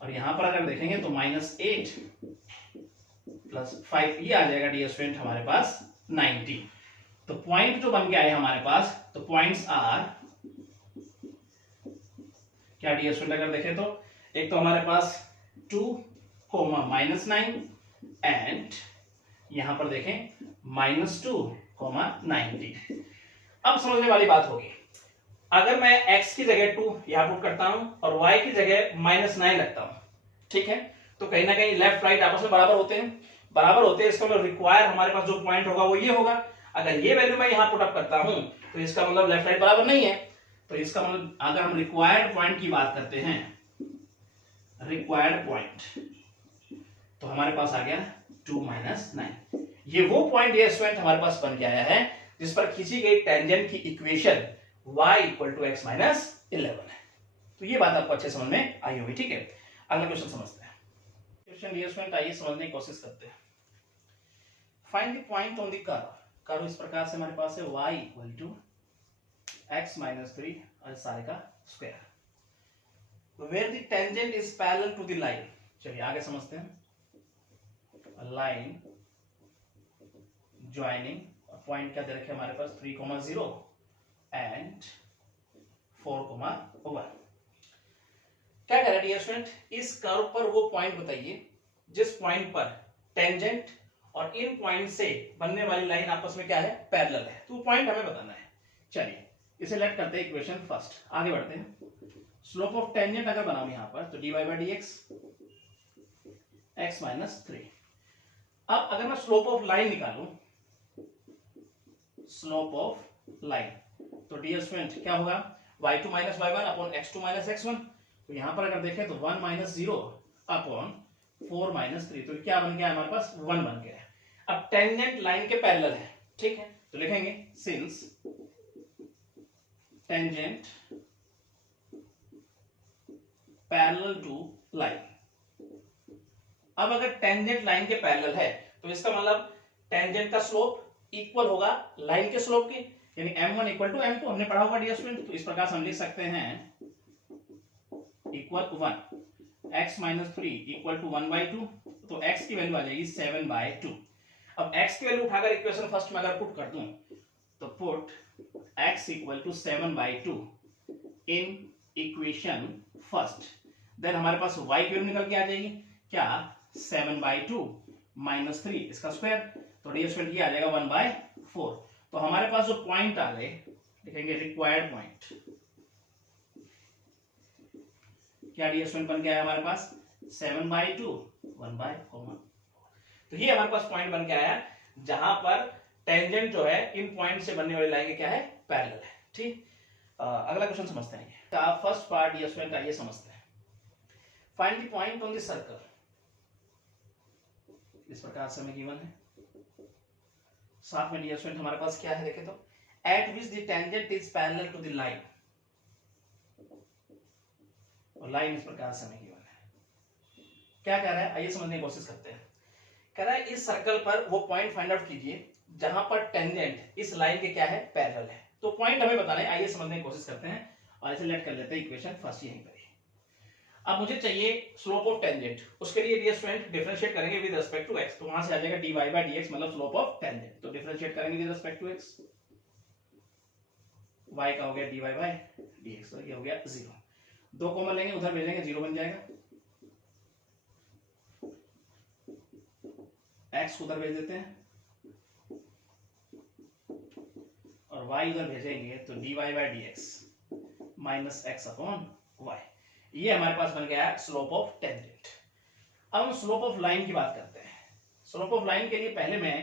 और यहां पर अगर देखेंगे तो माइनस 8 प्लस 5 ये आ जाएगा डियर स्टूडेंट हमारे पास 90। तो पॉइंट जो बन के आए हमारे पास, तो पॉइंट्स आर क्या डियर स्टूडेंट अगर देखें तो एक तो हमारे पास 2 माइनस 9 एंड यहां पर देखें माइनस 2 90। अब समझने वाली बात होगी, अगर मैं x की जगह 2 यहां पुट करता हूं और y की जगह माइनस 9 रखता हूं, ठीक है, तो कहीं ना कहीं लेफ्ट राइट आपस में बराबर होते हैं, इसका मतलब रिक्वायर हमारे पास जो पॉइंट होगा वो ये होगा। अगर ये वैल्यू मैं यहां पुट अप करता हूं तो इसका मतलब लेफ्ट राइट बराबर नहीं है। तो इसका मतलब अगर हम रिक्वायर्ड पॉइंट की बात करते हैं, रिक्वायर्ड पॉइंट, तो हमारे पास आ गया 2 माइनस 9। ये वो पॉइंट ये स्टूडेंट हमारे पास बन के आया है जिस पर खींची गई टेंजेंट की equation y equal to x minus 11 है। तो ये बात आपको अच्छे समझ में आई होगी, ठीक है। अगला क्वेश्चन समझते हैं। क्वेश्चन डियर स्टूडेंट आइए समझने की कोशिश करते हैं। Find the point on the curve. Curve इस प्रकार से हमारे पास है y equal to x minus 3 और सारे का square where the tangent is parallel to the line. चलिए आगे समझते हैं। लाइन ज्वाइनिंग, पॉइंट क्या दे रखे हमारे पास 3,0 एंड 4,1। क्या कह रहा है डियर स्टूडेंट, इस कर्व पर वो पॉइंट बताइए जिस पॉइंट पर टेंजेंट और इन पॉइंट से बनने वाली लाइन आपस में क्या है, पैरेलल है। तो पॉइंट हमें बताना है। चलिए इसे लेट करते हैं इक्वेशन फर्स्ट, आगे बढ़ते हैं। स्लोप ऑफ टेंजेंट अगर बनाऊं यहां पर तो dy by D x x minus 3। अब अगर मैं स्लोप ऑफ लाइन निकालूं, स्लोप ऑफ लाइन, तो डियर स्टूडेंट क्या होगा, y2 minus y1 upon x2 minus x1। तो यहां पर अगर देखें तो 1 माइनस 0 अपॉन 4 माइनस 3, तो क्या बन गया हमारे पास 1 बन गया है। अब टेंजेंट लाइन के पैरेलल है, ठीक है, तो लिखेंगे since tangent parallel to line. अब अगर टेंजेंट लाइन के पैरेलल है तो इसका मतलब टेंजेंट का स्लोप इक्वल होगा लाइन के स्लोप के, यानी m1 इक्वल टू m2 हमने पढ़ा होगा डियर स्टूडेंट। तो इस प्रकार से हम लिख सकते हैं equal 1 x minus 3 equal to 1/2। तो x की वैल्यू आ जाएगी 7/2। अब x की वैल्यू उठाकर इक्वेशन फर्स्ट में अगर पुट कर दूं तो put x equal to 7/2 in equation first, then हमारे पास y की वैल्यू निकल के आ जाएगी क्या, 7/2 माइनस 3 इसका स्क्वायर, तो डियर स्टूडेंट ये आ जाएगा 1/4। तो हमारे पास जो पॉइंट आ गए, लिखेंगे रिक्वायर्ड पॉइंट, क्या डियर स्टूडेंट बन गया है हमारे पास 7/2 1/4। तो ये हमारे पास पॉइंट बन के आया जहां पर टेंजेंट जो है इन पॉइंट से बनने वाली लाइन के क्या है, पैरेलल है। ठीक, अगला क्वेश्चन समझते हैं। फर्स्ट पार्ट डियर स्टूडेंट आइए समझते हैं। Find the point on the circle, इस प्रकार से हमें गिवन है। साथ में डियर स्टूडेंट हमारे पास क्या है देखें तो, at which the tangent is parallel to the line, और लाइन इस प्रकार से हमें गिवन है। क्या कह रहा है आइए समझने की कोशिश करते हैं। कह रहा है इस सर्कल पर वो पॉइंट फाइंड आउट कीजिए जहां पर टेंजेंट इस लाइन के क्या है, पैरेलल है। तो पॉइंट हमें बताना है, आइए समझने की कोशिश करते हैं और इसे लेट कर लेते हैं इक्वेशन फर्स्ट यहीं पर ही। अब मुझे चाहिए स्लोप ऑफ टेंजेंट, उसके लिए डियर स्टूडेंट डिफरेंशिएट करेंगे विद रिस्पेक्ट टू x, तो वहां से आ जाएगा dy बाय dx मतलब स्लोप ऑफ टेंजेंट। तो डिफरेंशिएट करेंगे with respect to x, y का हो गया dy बाय dx, तो ये हो गया 0। 2 कॉमन लेंगे, उधर भेजेंगे 0 बन जाएगा, x को उधर भेज देते हैं और y उधर भेजेंगे तो dy by dx minus x upon y। ये हमारे पास बन गया स्लोप ऑफ टेंजेंट। अब हम स्लोप ऑफ लाइन की बात करते हैं। स्लोप ऑफ लाइन के लिए पहले मैं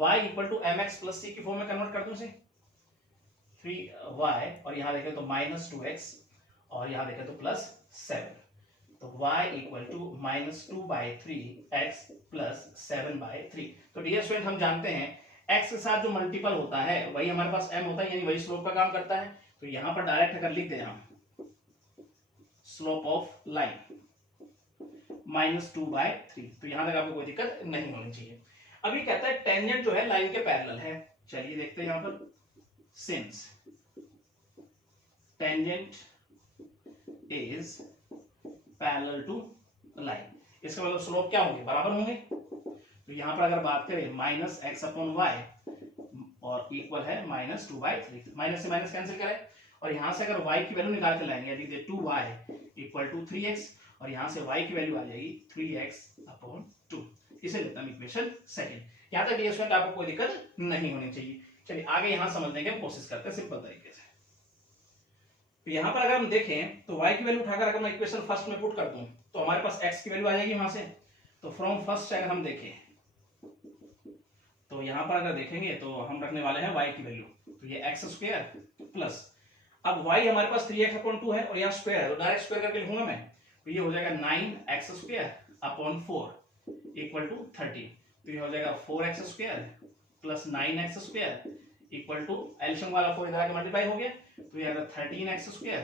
y equal to mx plus c की फॉर्म में कन्वर्ट कर दूं से 3y, और यहां देखें तो माइनस 2x और यहां देखें तो प्लस 7, तो y equal to minus 2/3x plus 7/3। तो डियर स्टूडेंट हम जानते हैं x के साथ जो मल्टीपल होता है वही हमारे पास m होता है, यानी वही स्लोप का काम करता है। तो यहां पर डायरेक्ट अगर लिख दें हम स्लोप ऑफ लाइन माइनस 2/3, तो यहां तक आपको कोई दिक्कत नहीं होनी चाहिए। अभी कहता है टेंजेंट जो है लाइन के पैरेलल है। चलिए देखते हैं यहां पर, since tangent is parallel to line, इसका मतलब स्लोप क्या होंगे, बराबर होंगे। तो यहां पर अगर बात करें माइनस एक्स अपॉन वाई और इक्वल है माइनस 2/3, माइनस से माइनस कैंसिल करें और यहां से अगर y की वैल्यू निकाल के लाएंगे, यदि 2y इक्वल टू 3x और यहां से y की वैल्यू आ जाएगी 3x अपॉन 2। इसे लेता हूं इक्वेशन सेकंड। यहां तक ये स्टूडेंट आपको कोई दिक्कत नहीं होनी चाहिए। चलिए आगे यहां समझने की कोशिश करते हैं सिंपल तरीके से। तो यहां पर अगर हम देखें तो y की वैल्यू उठाकर अगर मैं इक्वेशन फर्स्ट में पुट कर दूं तो हमारे पास x की वैल्यू आ जाएगी वहां से। तो फ्रॉम फर्स्ट अगर हम देखें तो यहां पर अगर देखेंगे तो हम रखने वाले हैं y की वैल्यू, तो ये x स्क्वायर प्लस, अब y हमारे पास 3x अपॉन 2 है और यहाँ स्क्वायर है तो डायरेक्ट स्क्वायर करके लिखूंगा मैं, तो ये हो जाएगा 9x square upon 4 equal to 13। तो ये हो जाएगा 4x square plus 9x square equal to LCM वाला 4 इधर आके मल्टीप्लाई हो गया, तो ये आएगा 13x स्क्वायर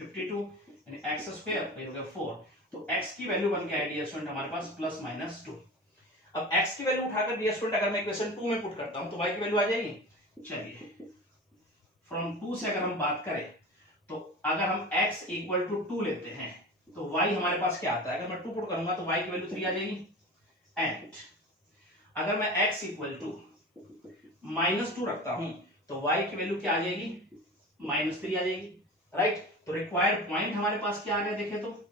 52 यानी x स्क्वायर, ये हो गया 4। तो x की वैल्यू बन के आई डियर स्टूडेंट हमारे पास प्लस माइनस 2। अब x की वैल्यू उठाकर डियर स्टूडेंट अगर मैं इक्वेशन 2 में पुट करता हूं तो y की वैल्यू आ जाएगी। चलिए फ्रॉम 2 से अगर हम बात करें तो अगर हम x इक्वल टू 2 लेते हैं तो y हमारे पास क्या आता है, अगर मैं 2 पुट करूंगा तो y की वैल्यू 3 आ जाएगी। एंड अगर मैं x इक्वल टू -2 रखता हूं तो y की वैल्यू क्या आ जाएगी, -3 आ जाएगी। राइट, तो रिक्वायर्ड पॉइंट हमारे पास क्या आ गया देखें तो,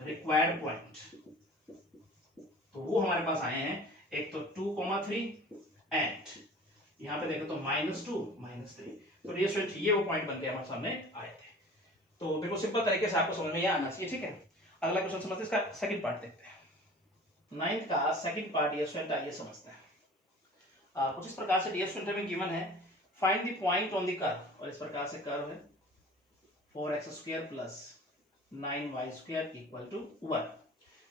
रिक्वायर्ड पॉइंट तो वो हमारे पास आए हैं, एक तो 2,3 एंड यहां पे देखो तो -2 -3। तो ये वो पॉइंट बन के हमारे सामने आए थे। तो देखो सिंपल तरीके से आपको समझ में आना चाहिए। ठीक है, अगला क्वेश्चन समझते हैं, इसका सेकंड पार्ट देखते हैं। 9th का सेकंड पार्ट डियर स्टूडेंट आइए समझते हैं। कुछ इस प्रकार से डियर स्टूडेंट हमें गिवन है, find the point on the curve, और इस प्रकार से कर्व है 4x² plus 9y² equal to 1।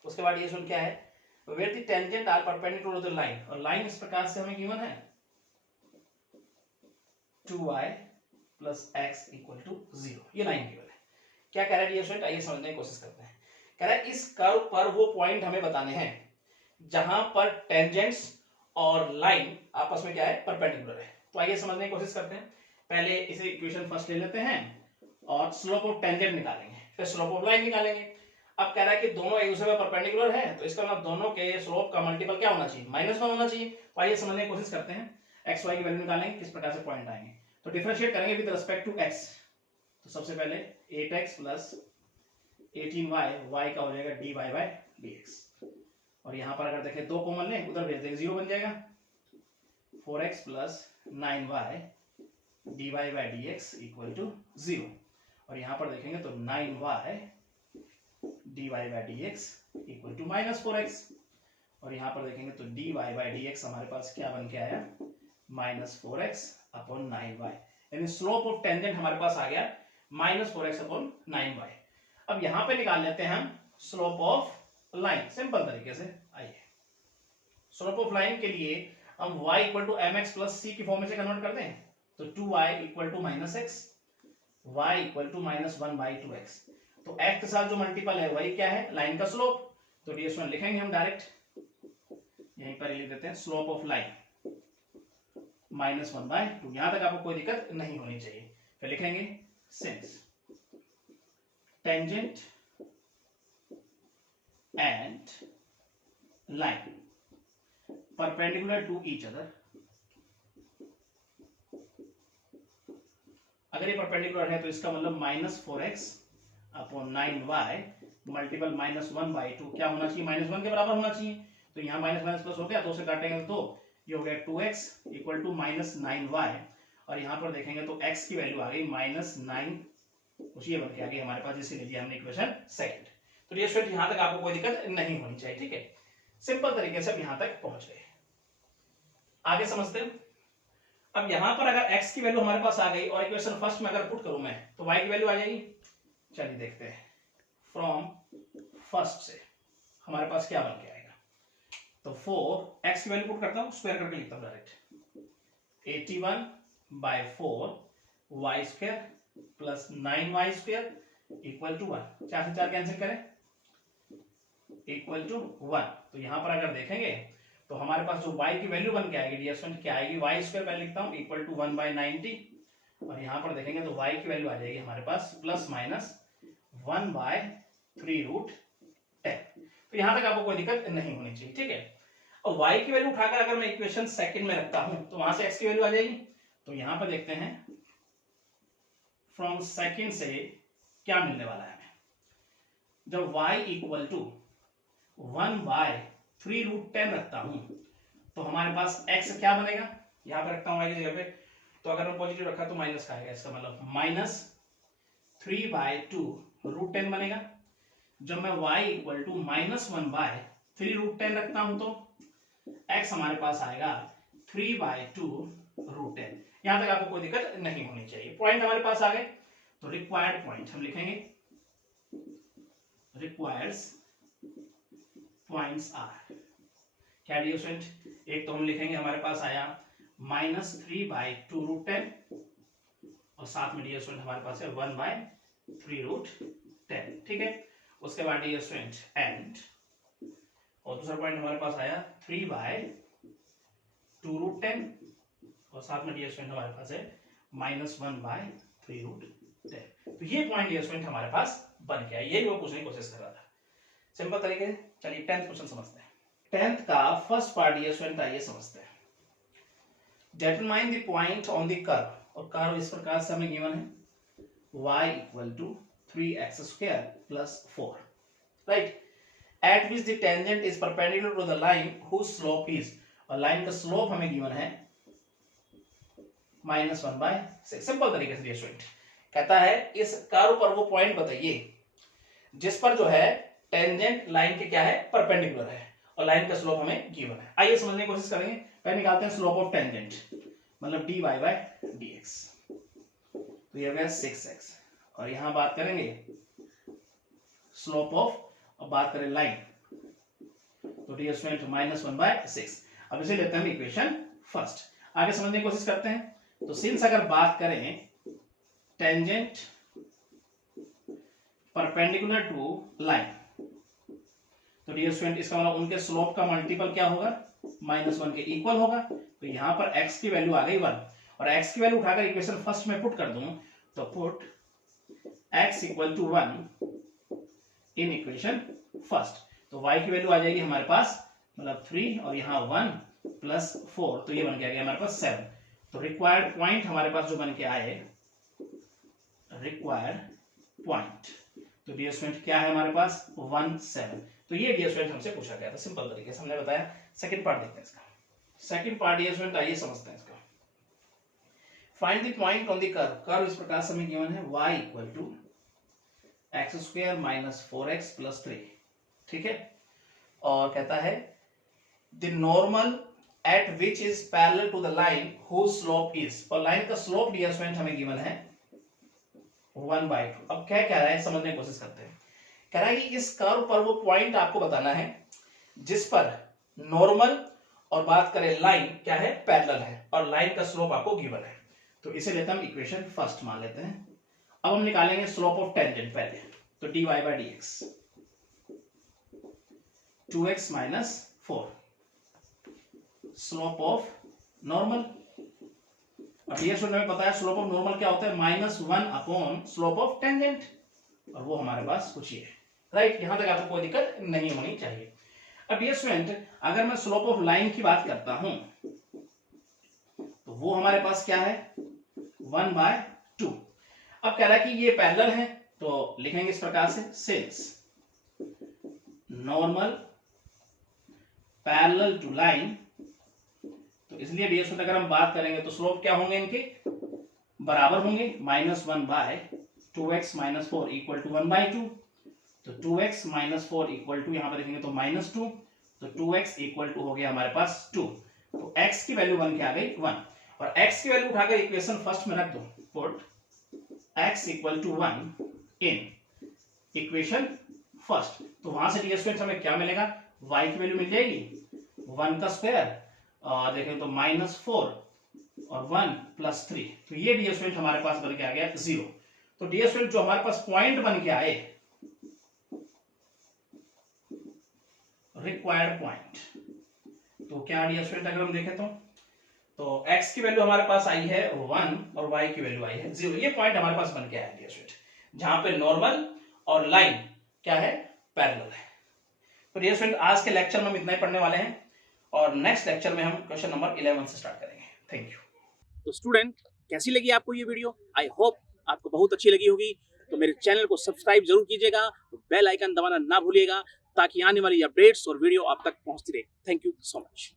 उसके बाद ये सुन क्या है, where the tangent are perpendicular to the line, और लाइन इस प्रकार से हमें गिवन है 2y plus x equal to 0, ये लाइन गिवन है। क्या कह रहा है ये स्टूडेंट, आइए समझने की कोशिश करते हैं। कह रहा है इस कर्व पर वो पॉइंट हमें बताने हैं जहां पर टेंजेंट्स और लाइन आपस में क्या है, परपेंडिकुलर है। तो आइए समझने की कोशिश करते हैं। पहले इसे इक्वेशन फर्स्ट ले लेते हैं और स्लोप ऑफ टेंजेंट निकालेंगे, फिर स्लोप ऑफ लाइन निकालेंगे। अब कह रहा है कि दोनों एक दूसरे में परपेंडिकुलर है, तो इसका मतलब दोनों के स्लोप का मल्टीपल क्या होना चाहिए, -1 होना चाहिए। तो आइए समझने की कोशिश करते हैं। एक्स वाई की वैल्यू निकालेंगे, किस प्रकार से पॉइंट आएंगे। तो डिफरेंशिएट करेंगे विद रिस्पेक्ट टू एक्स। तो सबसे पहले 8x प्लस 18y, y का हो जाएगा dy/dx। और यहां पर अगर देखें 2 कॉमन लें, उधर भेज देंगे 0 बन जाएगा। 4x plus 9y dy/dx equal to 0। और यहां पर देखेंगे तो 9y dy/dx equal to -4x। और यहां पर देखेंगे तो dy/dx हमारे पास क्या बन के आया, -4x अपॉन 9y। यानी स्लोप ऑफ टेंजेंट हमारे पास आ गया -4x अपॉन 9y। अब यहां पे निकाल लेते हैं हम स्लोप ऑफ लाइन सिंपल तरीके से। आइए स्लोप ऑफ लाइन के लिए हम y equal to mx plus c की फॉर्म में से कन्वर्ट कर दें, तो 2y equal to -x, y equal to -1/2x। तो x के साथ जो मल्टीपल है वही क्या है, लाइन का स्लोप। तो ds1 लिखेंगे हम डायरेक्ट, यहीं पर लिख देते हैं स्लोप ऑफ लाइन -1/2। यहां तक आपको कोई दिक्कत नहीं होनी चाहिए। फिर लिखेंगे since tangent and line perpendicular to each other, अगर ये परपेंडिकुलर है तो इसका मतलब -4x अपॉन 9y मल्टीपल -1/2 क्या होना चाहिए, -1 के बराबर होना चाहिए। तो यहाँ माइनस प्लस हो गया, 2 से काटेंगे तो ये हो गया 2x इक्वल टू -9y। और यहाँ पर देखेंगे तो x की वैल्यू आ गई -9, कुछ ये बन के आ गई हमारे पास, जिसे लीजिए हमने इक्वेशन सेकंड। तो ये स्टूडेंट यहाँ तक आपको कोई दिक्कत नहीं होनी चाहिए। ठीक है, सिंपल तरीके से अब यहाँ तक पहुंच गए। आगे समझते हैं। अब यहां पर अगर x की वैल्यू हमारे पास आ गई और इक्वेशन फर्स्ट में अगर पुट करूं मैं तो y की वैल्यू आ जाएगी। चलिए देखते हैं, फ्रॉम फर्स्ट से हमारे पास क्या बन के आएगा। तो 4x की वैल्यू पुट करता हूं, स्क्वायर करके लिखता हूं direct. 81/4 y² plus 9y² equal to 1। 4 से 4 कैंसिल करें, इक्वल टू 1। तो यहां पर अगर देखेंगे तो हमारे पास जो y की वैल्यू बन के आएगी डियर स्टूडेंट क्या आएगी, y² पहले लिखता हूं इक्वल टू 1/90। और यहां पर देखेंगे तो y की वैल्यू आ जाएगी हमारे पास प्लस माइनस 1/3√10। तो यहां तक आपको कोई दिक्कत नहीं होनी चाहिए। ठीक है, और y की वैल्यू उठाकर अगर मैं इक्वेशन सेकंड में रखता हूं तो वहां से x की वैल्यू आ जाएगी। तो यहां पर देखते हैं फ्रॉम सेकंड से क्या मिलने वाला है हमें। जब y इक्वल टू 1/3√10 रखता हूं तो हमारे पास x क्या बनेगा, यहां पे रखता हूं y की जगह पे। तो अगर मैं पॉजिटिव रखा तो माइनस का आएगा, इसका मतलब -3/2√10 बनेगा। जब मैं y इक्वल टू -1/3√10 रखता हूं तो x हमारे पास आएगा 3/2√10। यहां तक आपको कोई दिक्कत नहीं होनी चाहिए। पॉइंट हमारे पास आ गए, तो रिक्वायर्ड पॉइंट हम लिखेंगे, रिक्वायर्स पॉइंट्स आर क्या डियर स्टूडेंट। एक तो हम लिखेंगे हमारे पास आया -3/2√10 और साथ में डियर स्टूडेंट हमारे पास है 1/3√10। ठीक है, उसके बाद डियर स्टूडेंट एंड और दूसरा पॉइंट हमारे पास आया 3/2√10 और साथ में डियर स्टूडेंट हमारे पास है -1/3√10। तो ये पॉइंट डियर स्टूडेंट हमारे पास बन गया, यही वो पूछने की कोशिश कर रहा था सिंपल तरीके से। चलिए 10th क्वेश्चन समझते हैं। 10th का फर्स्ट पार्ट डियर स्टूडेंट आइए समझते हैं। Determine the point on the curve, और कर्व इस प्रकार से हमें गिवन है y = 3x² + 4, right, at which the tangent is perpendicular to the line whose slope is, और लाइन का स्लोप हमें गिवन है -1/6। सिंपल तरीके से डियर स्टूडेंट कहता है इस कर्व पर वो पॉइंट बताइए जिस पर जो है टेंजेंट लाइन के क्या है, परपेंडिकुलर है, और लाइन का स्लोप हमें गिवन है। आइए समझने की कोशिश करेंगे। पहले निकालते हैं स्लोप ऑफ टेंजेंट, मतलब dy/dx, तो ये हो गया 6x, और यहां बात करेंगे स्लोप ऑफ, अब बात करें लाइन, तो डियर स्टूडेंट -1/6। अब इसे लेते हैं इक्वेशन फर्स्ट, आगे समझने की कोशिश करते हैं। तो सिंस अगर बात करें टेंजेंट परपेंडिकुलर टू लाइन, तो डियर स्टूडेंट इसका मतलब उनके स्लोप का मल्टीपल क्या होगा, -1 के इक्वल होगा। तो यहां पर x की वैल्यू आ गई 1, और x की वैल्यू उठाकर इक्वेशन फर्स्ट में पुट कर दूं, तो put x = 1 in equation first, तो y की वैल्यू आ जाएगी हमारे पास, मतलब 3, और यहाँ 1 + 4, तो ये बन के आ गया हमारे पास 7। तो रिक्वायर्ड पॉइंट हमारे पास जो बन के आए, रिक्वायर्ड पॉइंट, तो डियर स्टूडेंट क्या है हमारे पास 1 7। तो ये डियर स्टूडेंट हमसे पूछा गया था, सिंपल तरीके से हमने बताया। सेकंड पार्ट देखते हैं इसका। सेकंड पार्ट डियर स्टूडेंट आइए समझते हैं इसका। Find the point on the curve, curve इस प्रकार से हमें गिवन है y = x² - 4x + 3, ठीक है, और कहता है the normal at which is parallel to the line whose slope is, और लाइन का स्लोप डियर स्टूडेंट हमें गिवन है 1/2। अब क्या कह रहा है समझने की कोशिश करते हैं। कह रहा है कि इस कर्व पर वो पॉइंट आपको बताना है जिस पर नॉर्मल और बात करें लाइन क्या है, पैरेलल है, और लाइन का स्लोप आपको गिवन है। तो इसे लेते हैं हम इक्वेशन फर्स्ट मान लेते हैं। अब हम निकालेंगे स्लोप ऑफ टेंजेंट पहले, तो dy/dx 2x - 4 slope of normal. अब ये सुनने में पता है स्लोप ऑफ नॉर्मल क्या होता है, -1 स्लोप ऑफ टेंजेंट, और वो हमारे पास कुछ ही है, राइट। यहां तक आपको कोई दिक्कत नहीं होनी चाहिए। अब ये स्टूडेंट अगर मैं स्लोप ऑफ लाइन की बात करता हूं, तो वो हमारे पास क्या है 1/2। अब कह रहा है कि ये पैरेलल है, तो लिखेंगे इस प्रकार से, since normal parallel to line, तो इसलिए डियर स्टूडेंट अगर हम बात करेंगे तो स्लोप क्या होंगे इनके, बराबर होंगे, -1/2x - 4 = 1/2, तो 2x - 4 = यहां पर लिखेंगे तो -2, तो 2x = हो गया हमारे पास 2, तो x की वैल्यू बन के आ गई 1, और x की वैल्यू उठाकर इक्वेशन फर्स्ट में रख दो, put x = 1 in equation first, तो वहां से डियर स्टूडेंट हमें क्या मिलेगा, y की वैल्यू मिल जाएगी 1 का स्क्वायर, और देखें तो -4 और 1 + 3, तो ये डियर स्टूडेंट हमारे पास बन के आ गया 0। तो डियर स्टूडेंट जो हमारे पास पॉइंट बन के आए, रिक्वायर्ड पॉइंट, तो क्या डियर स्टूडेंट अगर हम देखें तो x की वैल्यू हमारे पास आई है 1 और y की वैल्यू आई है 0। ये पॉइंट हमारे पास बन के आया डियर स्टूडेंट, जहां पे नॉर्मल और लाइन क्या है, पैरेलल है। तो डियर स्टूडेंट आज के लेक्चर में हम इतना ही पढ़ने वाले हैं, और नेक्स्ट लेक्चर में हम क्वेश्चन नंबर 11 से स्टार्ट करेंगे। Thank you. तो स्टूडेंट कैसी लगी आपको ये वीडियो, आई होप आपको बहुत अच्छी लगी होगी। तो मेरे चैनल को सब्सक्राइब जरूर कीजिएगा, बेल आइकन दबाना ना भूलिएगा, ताकि आने वाली अपडेट्स और वीडियो आप तक पहुंचती रहे। Thank you so much.